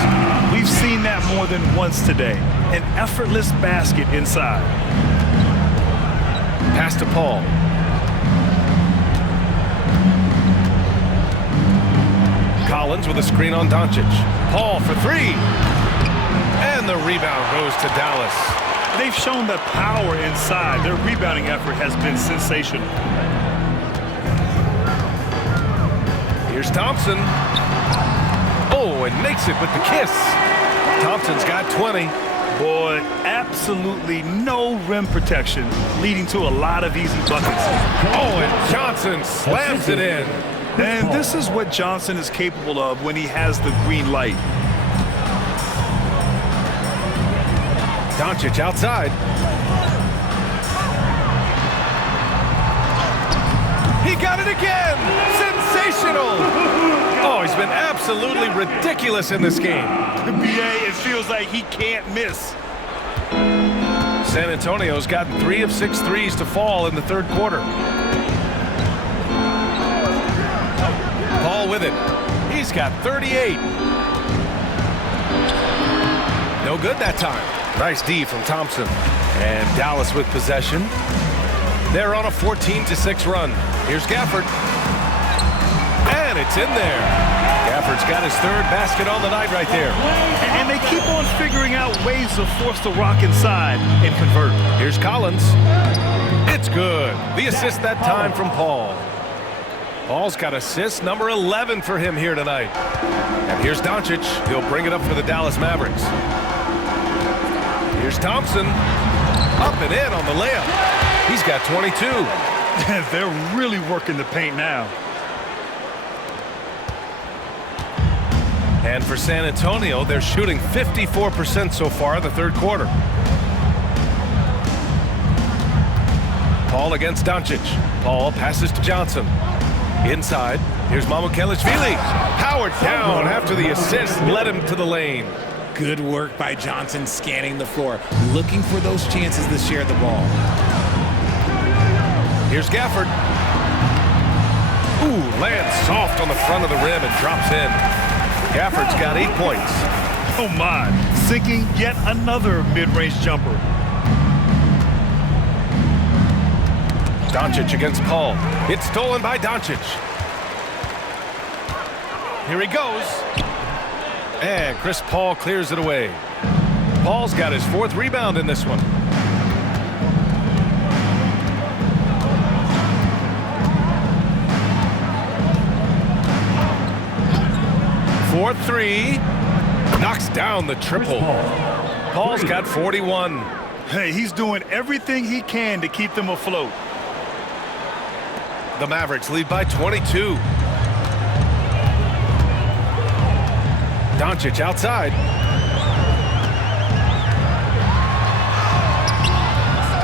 We've seen that more than once today. An effortless basket inside. Pass to Paul. Collins with a screen on Doncic. Paul for three. And the rebound goes to Dallas. They've shown that power inside. Their rebounding effort has been sensational. Here's Thompson. Oh, and makes it with the kiss. Thompson's got 20. Boy, absolutely no rim protection, leading to a lot of easy buckets. Oh, and Johnson slams it in. And this is what Johnson is capable of when he has the green light. Doncic outside. He got it again! Sensational! Oh, he's been absolutely ridiculous in this game. BA, it feels like he can't miss. San Antonio's got 3 of 6 threes to fall in the third quarter. Paul with it. He's got 38. No good that time. Nice D from Thompson. And Dallas with possession. They're on a 14-6 run. Here's Gafford. And it's in there. Gafford's got his third basket on the night right there. And they keep on figuring out ways to force the rock inside and convert. Here's Collins. It's good. The assist that time from Paul. Paul's got assist number 11 for him here tonight. And here's Doncic. He'll bring it up for the Dallas Mavericks. Here's Thompson. Up and in on the layup. He's got 22. They're really working the paint now. And for San Antonio, they're shooting 54% so far in the third quarter. Paul against Doncic. Paul passes to Johnson. Inside, here's Mamukelashvili. Powered down after the assist led him to the lane. Good work by Johnson scanning the floor, looking for those chances to share the ball. Here's Gafford. Ooh, lands soft on the front of the rim and drops in. Gafford's got 8 points. Oh my, sinking yet another mid-range jumper. Doncic against Paul. It's stolen by Doncic. Here he goes. And Chris Paul clears it away. Paul's got his 4th rebound in this one. Fourth three. Knocks down the triple. Paul's got 41. Hey, he's doing everything he can to keep them afloat. The Mavericks lead by 22. Doncic outside.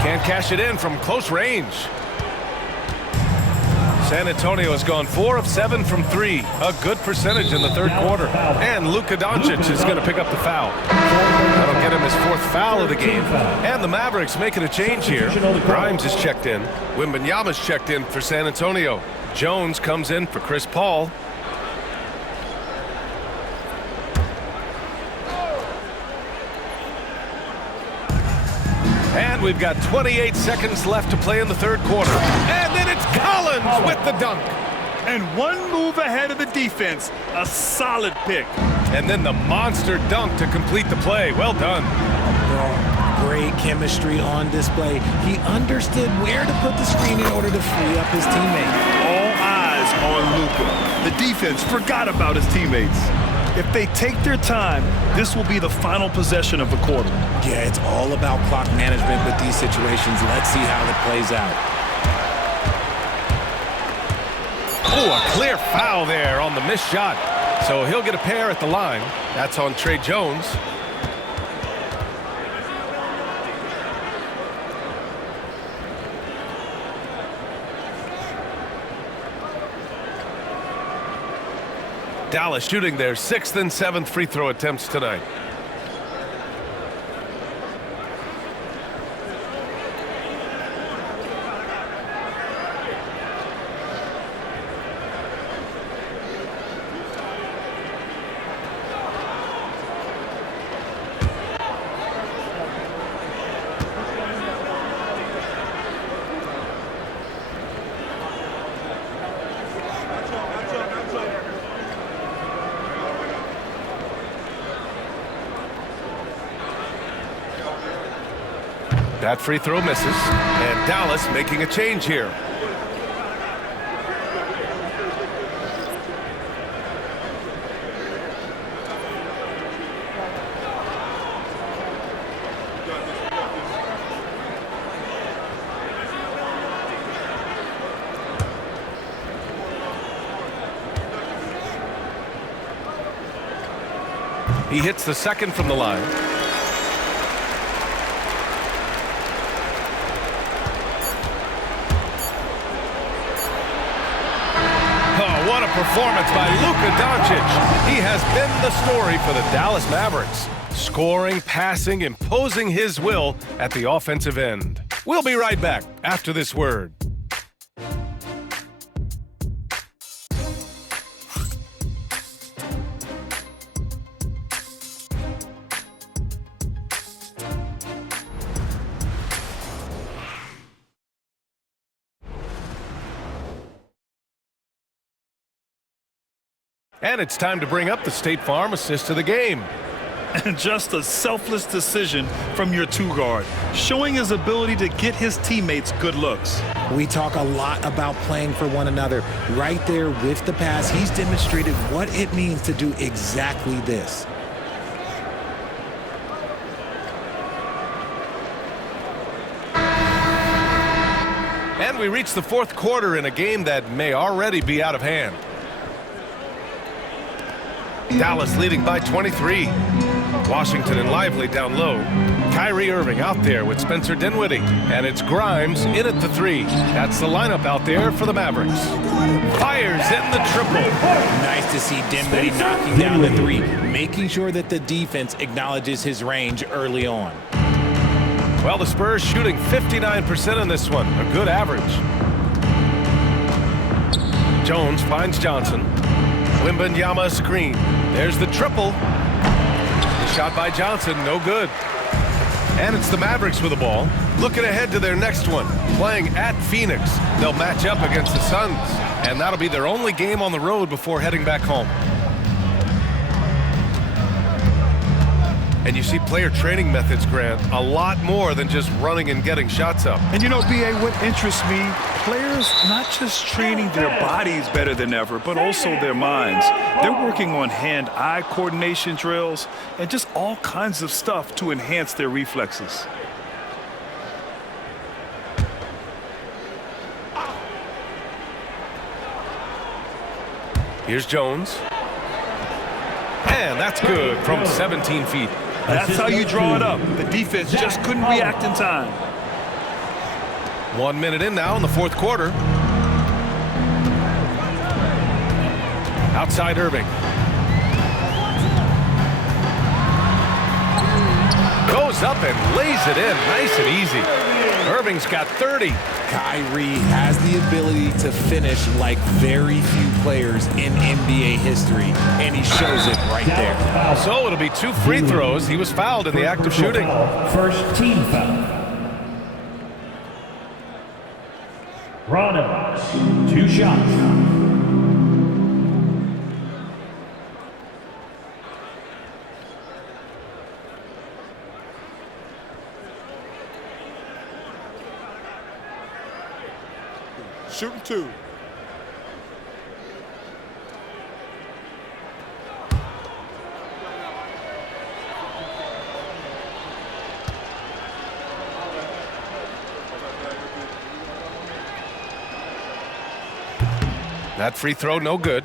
Can't cash it in from close range. San Antonio has gone 4 of 7 from 3. A good percentage in the third quarter. And Luka Doncic is going to pick up the foul. That'll get him his 4th foul of the game. And the Mavericks making a change here. Grimes is checked in. Wembanyama's checked in for San Antonio. Jones comes in for Chris Paul. And we've got 28 seconds left to play in the third quarter. And then it's Collins with the dunk. And one move ahead of the defense. A solid pick. And then the monster dunk to complete the play. Well done. Great chemistry on display. He understood where to put the screen in order to free up his teammate. All eyes on Luka. The defense forgot about his teammates. If they take their time, this will be the final possession of the quarter. Yeah, it's all about clock management with these situations. Let's see how it plays out. Oh, a clear foul there on the missed shot. So he'll get a pair at the line. That's on Trey Jones. Dallas shooting their 6th and 7th free throw attempts tonight. That free throw misses, and Dallas making a change here. He hits the second from the line. Oh, what a performance by Luka Doncic. He has been the story for the Dallas Mavericks. Scoring, passing, imposing his will at the offensive end. We'll be right back after this word. And it's time to bring up the State Farm assist of the game. And just a selfless decision from your two-guard, showing his ability to get his teammates good looks. We talk a lot about playing for one another. Right there with the pass, he's demonstrated what it means to do exactly this. And we reach the fourth quarter in a game that may already be out of hand. Dallas leading by 23. Washington and Lively down low. Kyrie Irving out there with Spencer Dinwiddie. And it's Grimes in at the three. That's the lineup out there for the Mavericks. Fires in the triple. Nice to see Dinwiddie knocking down the three, making sure that the defense acknowledges his range early on. Well, the Spurs shooting 59% in this one. A good average. Jones finds Johnson. Wembanyama screen. There's the triple. The shot by Johnson, no good. And it's the Mavericks with the ball. Looking ahead to their next one. Playing at Phoenix. They'll match up against the Suns. And that'll be their only game on the road before heading back home. And you see player training methods, Grant, a lot more than just running and getting shots up. And you know, B.A., what interests me, players not just training their bodies better than ever, but also their minds. They're working on hand-eye coordination drills and just all kinds of stuff to enhance their reflexes. Here's Jones. And that's good from 17 feet. That's how you draw it up. The defense just couldn't react in time. 1 minute in now in the fourth quarter. Outside Irving. Goes up and lays it in nice and easy. Irving's got 30. Kyrie has the ability to finish like very few players in NBA history, and he shows it right there. So it'll be 2 free throws. He was fouled in the act of shooting. First team foul. Rondo, 2 shots. Shooting 2. That free throw, no good.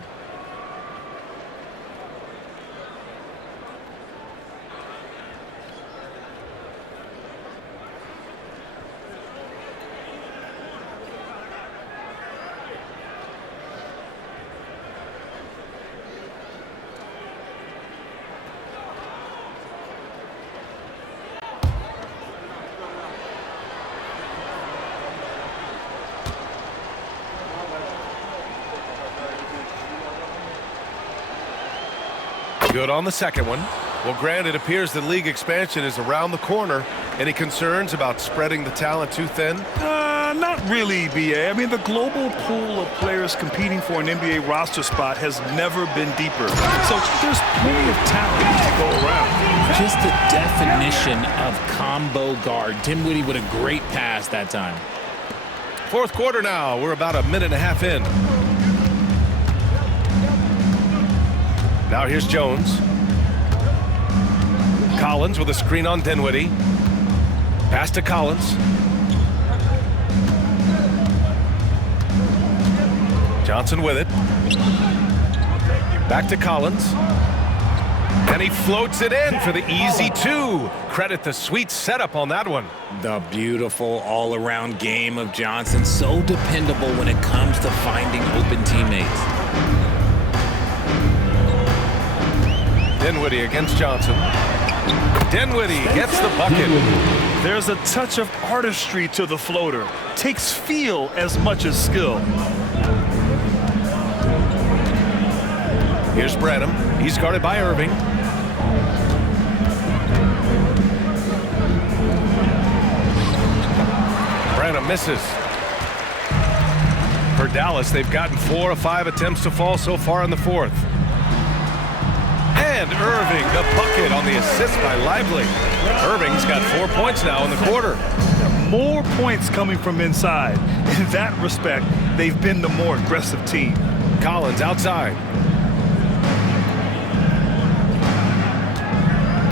Good on the second one. Well, Grant, it appears that league expansion is around the corner. Any concerns about spreading the talent too thin? Not really, B.A. I mean, the global pool of players competing for an NBA roster spot has never been deeper. So there's plenty of talent to go around. Just the definition of combo guard. Dinwiddie with a great pass that time. Fourth quarter now. We're about a minute and a half in. Now here's Jones. Collins with a screen on Dinwiddie. Pass to Collins. Johnson with it. Back to Collins. And he floats it in for the easy two. Credit the sweet setup on that one. The beautiful all-around game of Johnson. So dependable when it comes to finding open teammates. Dinwiddie against Johnson. Dinwiddie gets the bucket. There's a touch of artistry to the floater. Takes feel as much as skill. Here's Branham. He's guarded by Irving. Branham misses. For Dallas, they've gotten 4 of 5 attempts to fall so far in the fourth. And Irving, the bucket on the assist by Lively. Irving's got 4 points now in the quarter. More points coming from inside. In that respect, they've been the more aggressive team. Collins outside.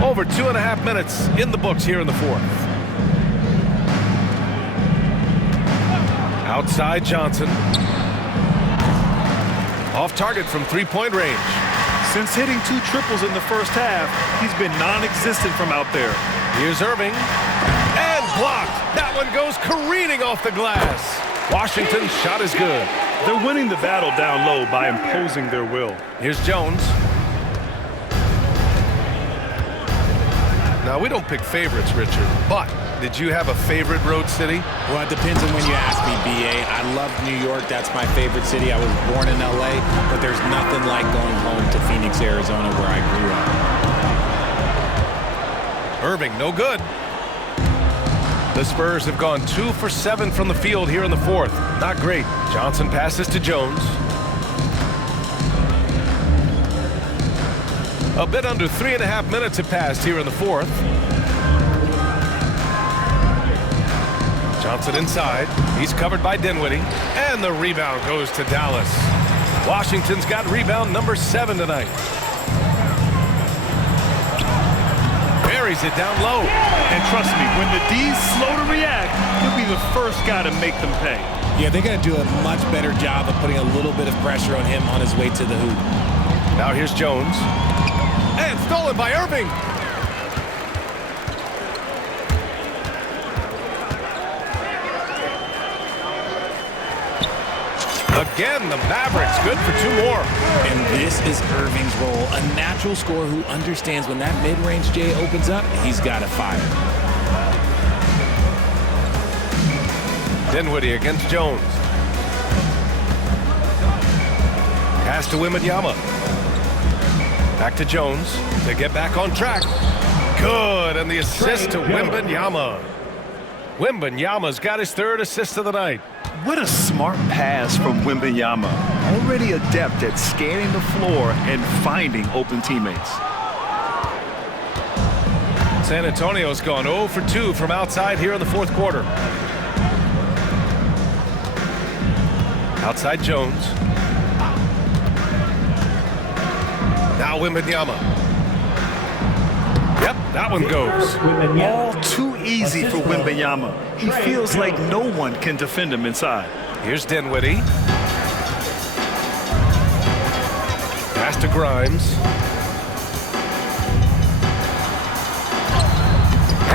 Over 2.5 minutes in the books here in the fourth. Outside Johnson. Off target from three-point range. Since hitting 2 triples in the first half, he's been non-existent from out there. Here's Irving. And blocked. That one goes careening off the glass. Washington's shot is good. They're winning the battle down low by imposing their will. Here's Jones. Now, we don't pick favorites, Richard, but did you have a favorite road city? Well, it depends on when you ask me, B.A. I love New York. That's my favorite city. I was born in L.A., but there's nothing like going home to Phoenix, Arizona, where I grew up. Irving, no good. The Spurs have gone 2 for 7 from the field here in the fourth. Not great. Johnson passes to Jones. A bit under 3.5 minutes have passed here in the fourth. Johnson inside. He's covered by Dinwiddie. And the rebound goes to Dallas. Washington's got rebound number 7 tonight. Buries it down low. And trust me, when the D's slow to react, he'll be the first guy to make them pay. Yeah, they got to do a much better job of putting a little bit of pressure on him on his way to the hoop. Now here's Jones. And stolen by Irving. Again, the Mavericks good for 2 more. And this is Irving's role, a natural scorer who understands when that mid-range J opens up, he's got to fire. Dinwiddie against Jones. Pass to Wembanyama. Back to Jones to get back on track. Good, and the assist to Wembanyama. Wembanyama's got his 3rd assist of the night. What a smart pass from Wembanyama. Already adept at scanning the floor and finding open teammates. San Antonio's gone 0 for 2 from outside here in the fourth quarter. Outside Jones. Now Wembanyama. Yep, that one goes. All too easy for Wembanyama. He feels like no one can defend him inside. Here's Dinwiddie. Pass to Grimes.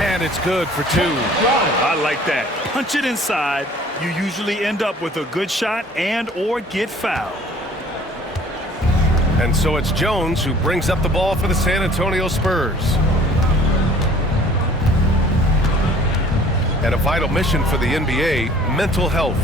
And it's good for 2. I like that. Punch it inside. You usually end up with a good shot and or get fouled. And so it's Jones who brings up the ball for the San Antonio Spurs. And a vital mission for the NBA, mental health.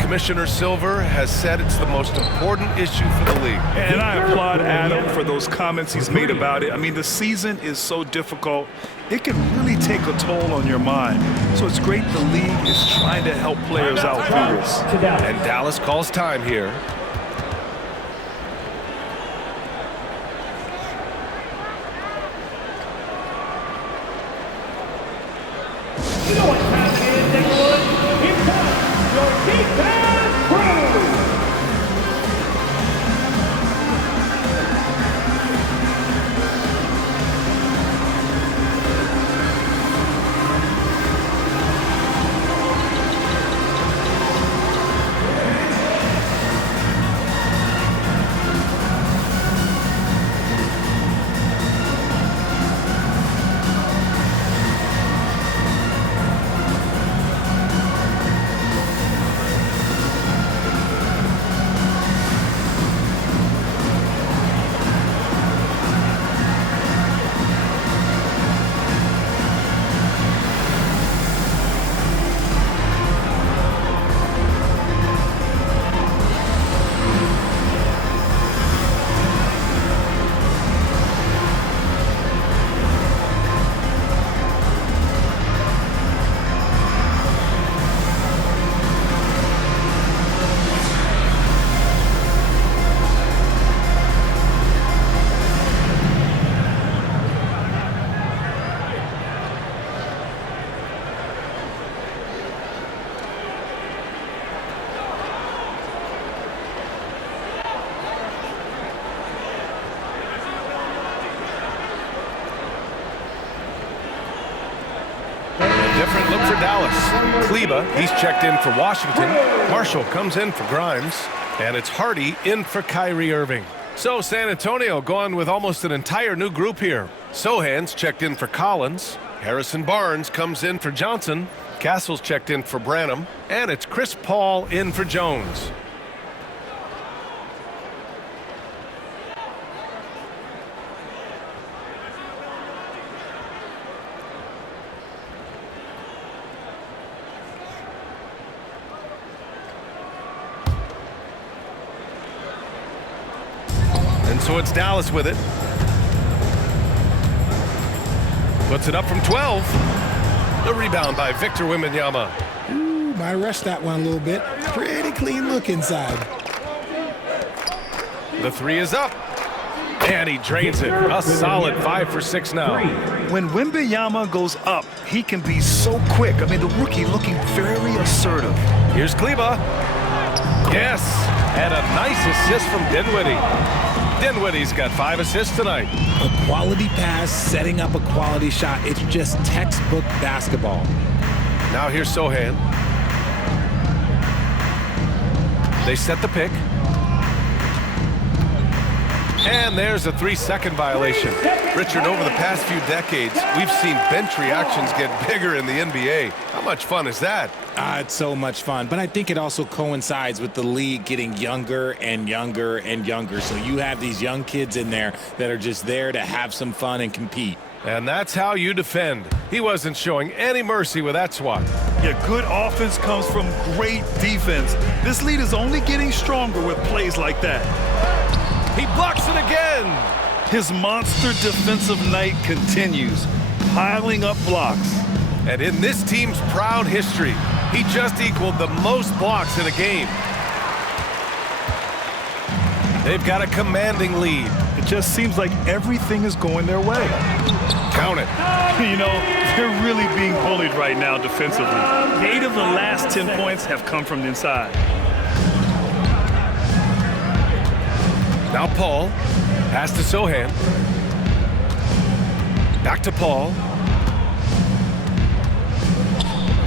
Commissioner Silver has said it's the most important issue for the league. And I applaud Adam for those comments he's made about it. I mean, the season is so difficult. It can really take a toll on your mind. So it's great the league is trying to help players out through this. And Dallas calls time here. You know what time it is, Inglewood? Here comes your defense crew! Different look for Dallas. Kleba, he's checked in for Washington. Marshall comes in for Grimes. And it's Hardy in for Kyrie Irving. So San Antonio going with almost an entire new group here. Sohan's checked in for Collins. Harrison Barnes comes in for Johnson. Castle's checked in for Branham. And it's Chris Paul in for Jones. And so it's Dallas with it. Puts it up from 12. The rebound by Victor Wembanyama. Ooh, might rush that one a little bit. Pretty clean look inside. The three is up. And he drains it. A solid 5 for 6 now. When Wembanyama goes up, he can be so quick. I mean, the rookie looking very assertive. Here's Kleba. Yes. And a nice assist from Dinwiddie. Dinwiddie's got 5 assists tonight. A quality pass, setting up a quality shot. It's just textbook basketball. Now here's Sohan. They set the pick. And there's a 3-second violation. Richard, over the past few decades, we've seen bench reactions get bigger in the NBA. How much fun is that? It's so much fun, but I think it also coincides with the league getting younger and younger and younger. So you have these young kids in there that are just there to have some fun and compete. And that's how you defend. He wasn't showing any mercy with that swat. Yeah, good offense comes from great defense. This lead is only getting stronger with plays like that. He blocks it again. His monster defensive night continues, piling up blocks. And in this team's proud history, he just equaled the most blocks in a game. They've got a commanding lead. It just seems like everything is going their way. Count it. You know, they're really being bullied right now defensively. 8 of the last 10 points have come from the inside. Now Paul, pass to Sohan. Back to Paul.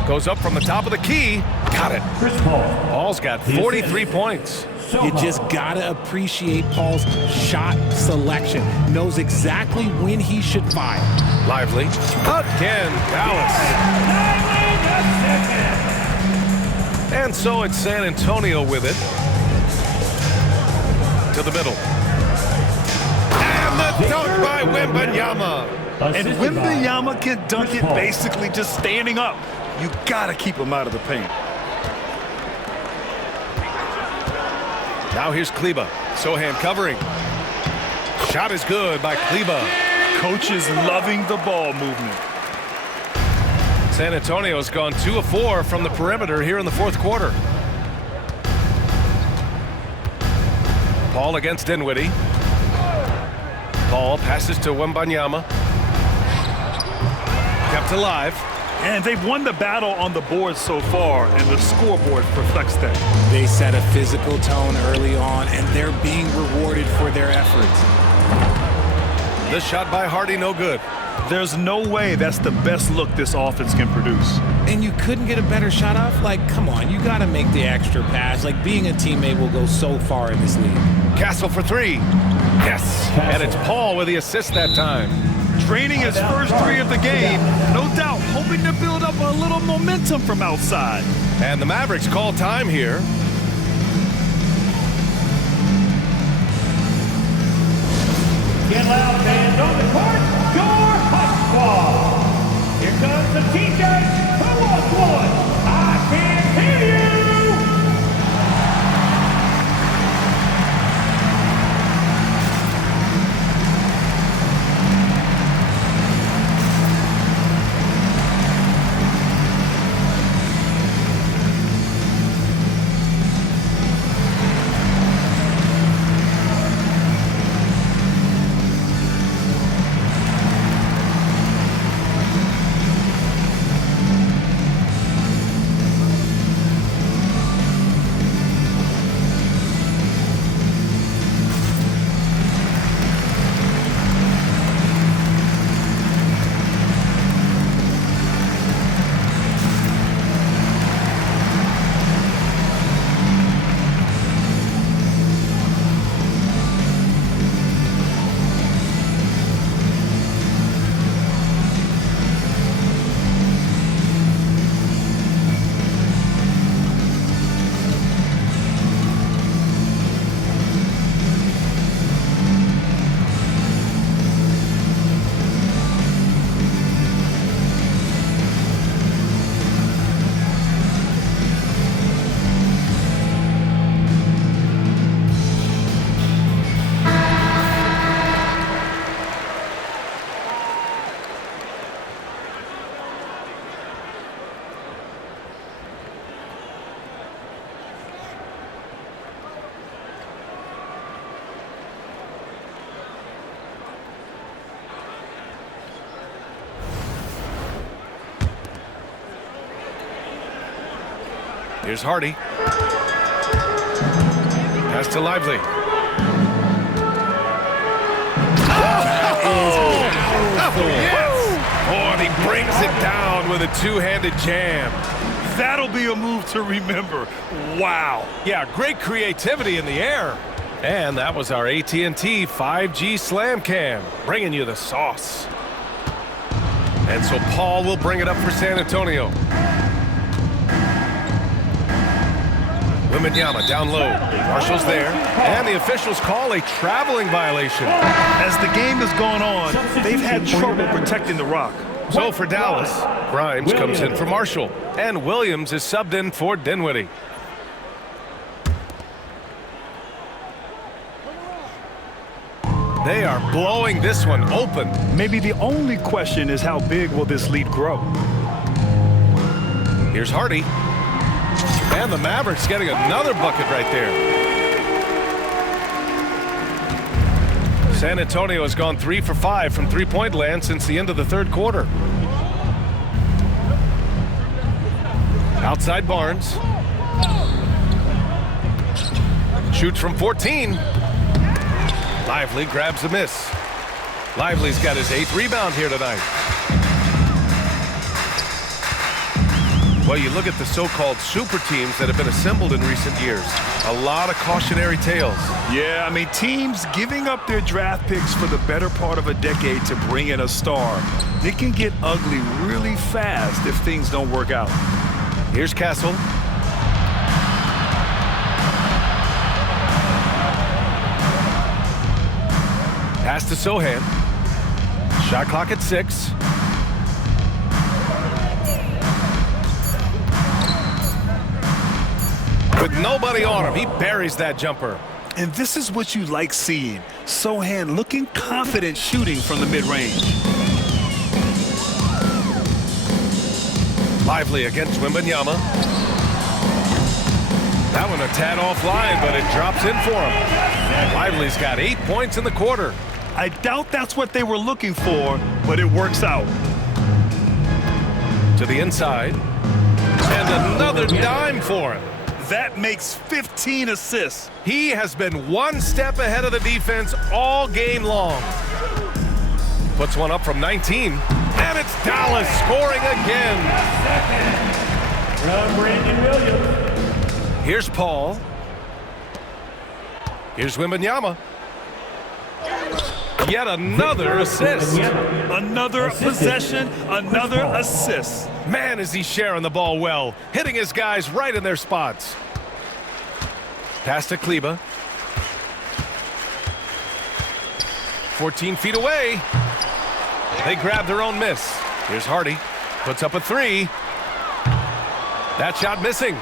Goes up from the top of the key. Got it. Chris Paul. Paul's got 43 points. You just gotta appreciate Paul's shot selection. Knows exactly when he should fire. Lively. Again, Dallas. And so it's San Antonio with it. To the middle. And the dunk by Wembanyama. And Wembanyama can dunk it basically just standing up. You gotta keep him out of the paint. Now here's Kleba. Sohan covering. Shot is good by Kleba. Coach is loving the ball movement. San Antonio's gone 2 of 4 from the perimeter here in the fourth quarter. Paul against Dinwiddie. Paul passes to Wembanyama. Kept alive. And they've won the battle on the board so far, and the scoreboard reflects that. They set a physical tone early on, and they're being rewarded for their efforts. The shot by Hardy, no good. There's no way that's the best look this offense can produce. And you couldn't get a better shot off? Like, come on, you got to make the extra pass. Like, being a teammate will go so far in this league. Castle for 3. Yes, and it's Paul with the assist that time. Draining his first 3 of the game, no doubt hoping to build up a little momentum from outside. And the Mavericks call time here. Get loud, fans, on the court, your hot squad. Here comes the TJ who wants one. I can't hear you. Here's Hardy. Pass to Lively. Yes! Oh, and he brings it down with a two-handed jam. That'll be a move to remember. Wow. Yeah, great creativity in the air. And that was our AT&T 5G Slam Cam, bringing you the sauce. And so Paul will bring it up for San Antonio. Wembanyama down low. Marshall's there. And the officials call a traveling violation. As the game has gone on, they've had trouble protecting the rock. So for Dallas, Grimes comes in for Marshall. And Williams is subbed in for Dinwiddie. They are blowing this one open. Maybe the only question is how big will this lead grow? Here's Hardy. And the Mavericks getting another bucket right there. San Antonio has gone 3 for 5 from three-point land since the end of the third quarter. Outside Barnes. Shoots from 14. Lively grabs a miss. Lively's got his 8th rebound here tonight. Well, you look at the so-called super teams that have been assembled in recent years. A lot of cautionary tales. Yeah, I mean, teams giving up their draft picks for the better part of a decade to bring in a star. It can get ugly really fast if things don't work out. Here's Castle. Pass to Sohan. Shot clock at 6. With nobody on him. He buries that jumper. And this is what you like seeing. Sohan looking confident shooting from the mid-range. Lively against Wembanyama. That one a tad offline, but it drops in for him. Lively's got 8 points in the quarter. I doubt that's what they were looking for, but it works out. To the inside. And another dime for him. That makes 15 assists. He has been one step ahead of the defense all game long. Puts one up from 19. And it's Dallas scoring again. From Brandon Williams. Here's Paul. Here's Wembanyama. Yet another assist. Another possession, another assist. Man, is he sharing the ball well, hitting his guys right in their spots. Pass to Kleba. 14 feet away. They grab their own miss. Here's Hardy. Puts up a three. That shot missing.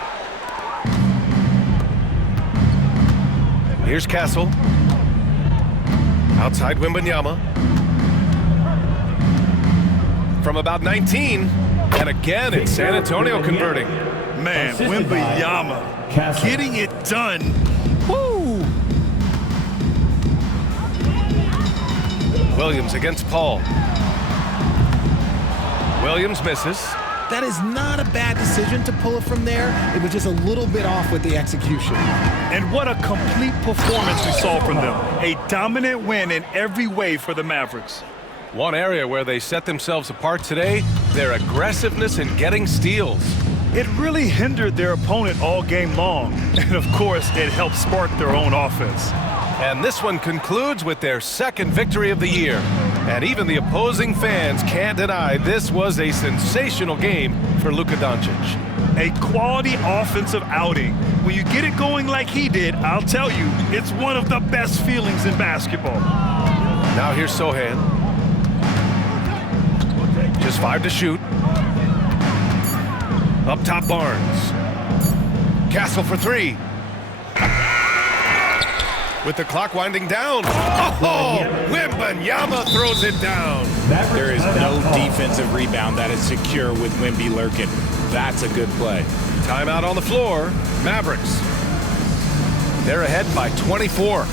Here's Castle. Outside Wembanyama. From about 19. And again, it's San Antonio converting. Man, Wembanyama getting it done. Woo! Williams against Paul. Williams misses. That is not a bad decision to pull it from there. It was just a little bit off with the execution. And what a complete performance we saw from them. A dominant win in every way for the Mavericks. One area where they set themselves apart today, their aggressiveness in getting steals. It really hindered their opponent all game long. And of course, it helped spark their own offense. And this one concludes with their second victory of the year. And even the opposing fans can't deny this was a sensational game for Luka Doncic. A quality offensive outing. When you get it going like he did, I'll tell you, it's one of the best feelings in basketball. Now here's Sohan. Just 5 to shoot. Up top Barnes. Castle for 3. With the clock winding down. Oh, Wembanyama throws it down. There is no defensive rebound that is secure with Wemby lurking. That's a good play. Timeout on the floor. Mavericks. They're ahead by 24.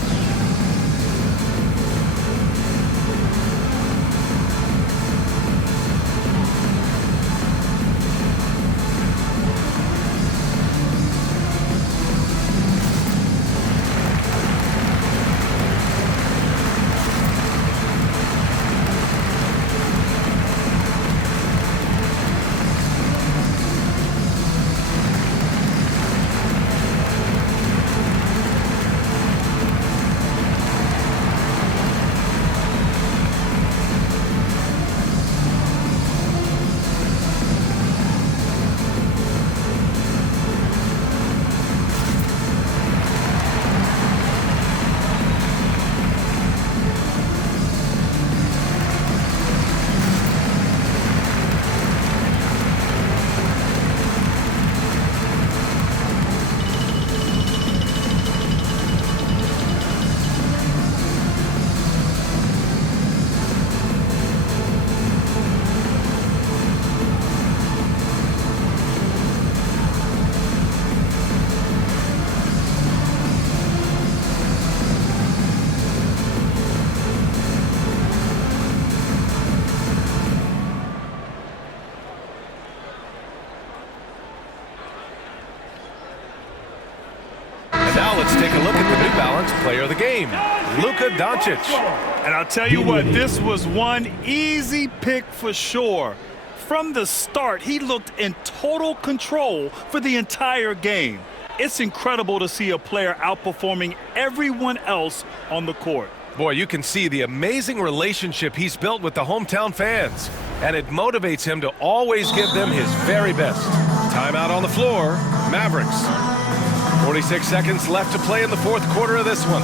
Now let's take a look at the New Balance player of the game, Luka Doncic. And I'll tell you what, this was one easy pick for sure. From the start, he looked in total control for the entire game. It's incredible to see a player outperforming everyone else on the court. Boy, you can see the amazing relationship he's built with the hometown fans, and it motivates him to always give them his very best. Timeout on the floor, Mavericks. 46 seconds left to play in the fourth quarter of this one.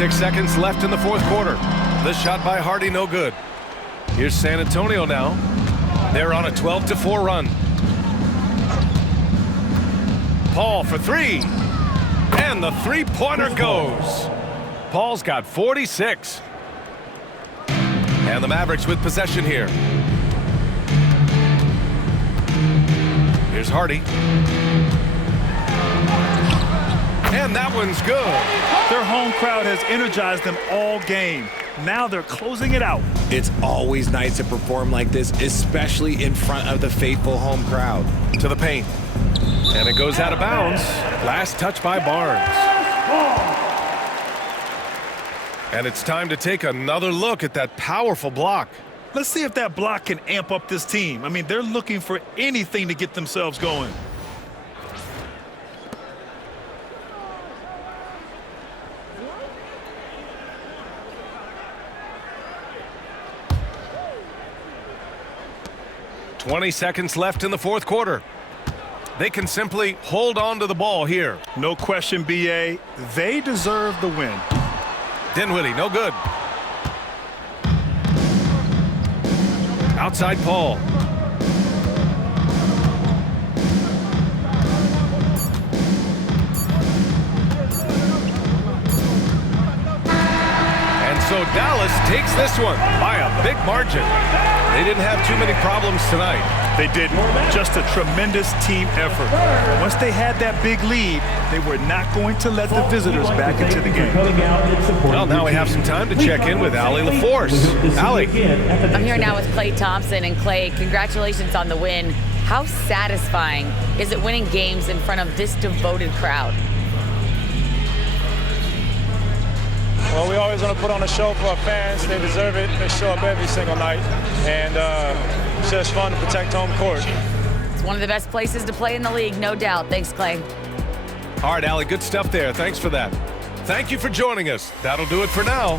26 seconds left in the fourth quarter. The shot by Hardy, no good. Here's San Antonio now. They're on a 12-4 run. Paul for three. And the three-pointer goes. Paul's got 46. And the Mavericks with possession here. Here's Hardy. And that one's good. Their home crowd has energized them all game. Now they're closing it out. It's always nice to perform like this, especially in front of the faithful home crowd. To the paint. And it goes out of bounds. Last touch by Barnes. And it's time to take another look at that powerful block. Let's see if that block can amp up this team. I mean, they're looking for anything to get themselves going. "20 seconds left in the fourth quarter. They can simply hold on to the ball here. No question, B.A. They deserve the win. Dinwiddie, no good. Outside Paul. And so Dallas takes this one by a big margin. They didn't have too many problems tonight. They didn't. Just a tremendous team effort. Once they had that big lead, they were not going to let the visitors back into the game. Well, now we have some time to check in with Allie LaForce. Allie. I'm here now with Klay Thompson. And Klay, congratulations on the win. How satisfying is it winning games in front of this devoted crowd? Well, we always want to put on a show for our fans. They deserve it. They show up every single night. And it's just fun to protect home court. It's one of the best places to play in the league, no doubt. Thanks, Klay. All right, Allie, good stuff there. Thanks for that. Thank you for joining us. That'll do it for now.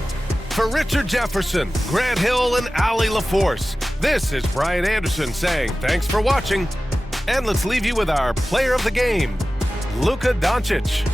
For Richard Jefferson, Grant Hill, and Allie LaForce, this is Brian Anderson saying thanks for watching. And let's leave you with our player of the game, Luka Doncic.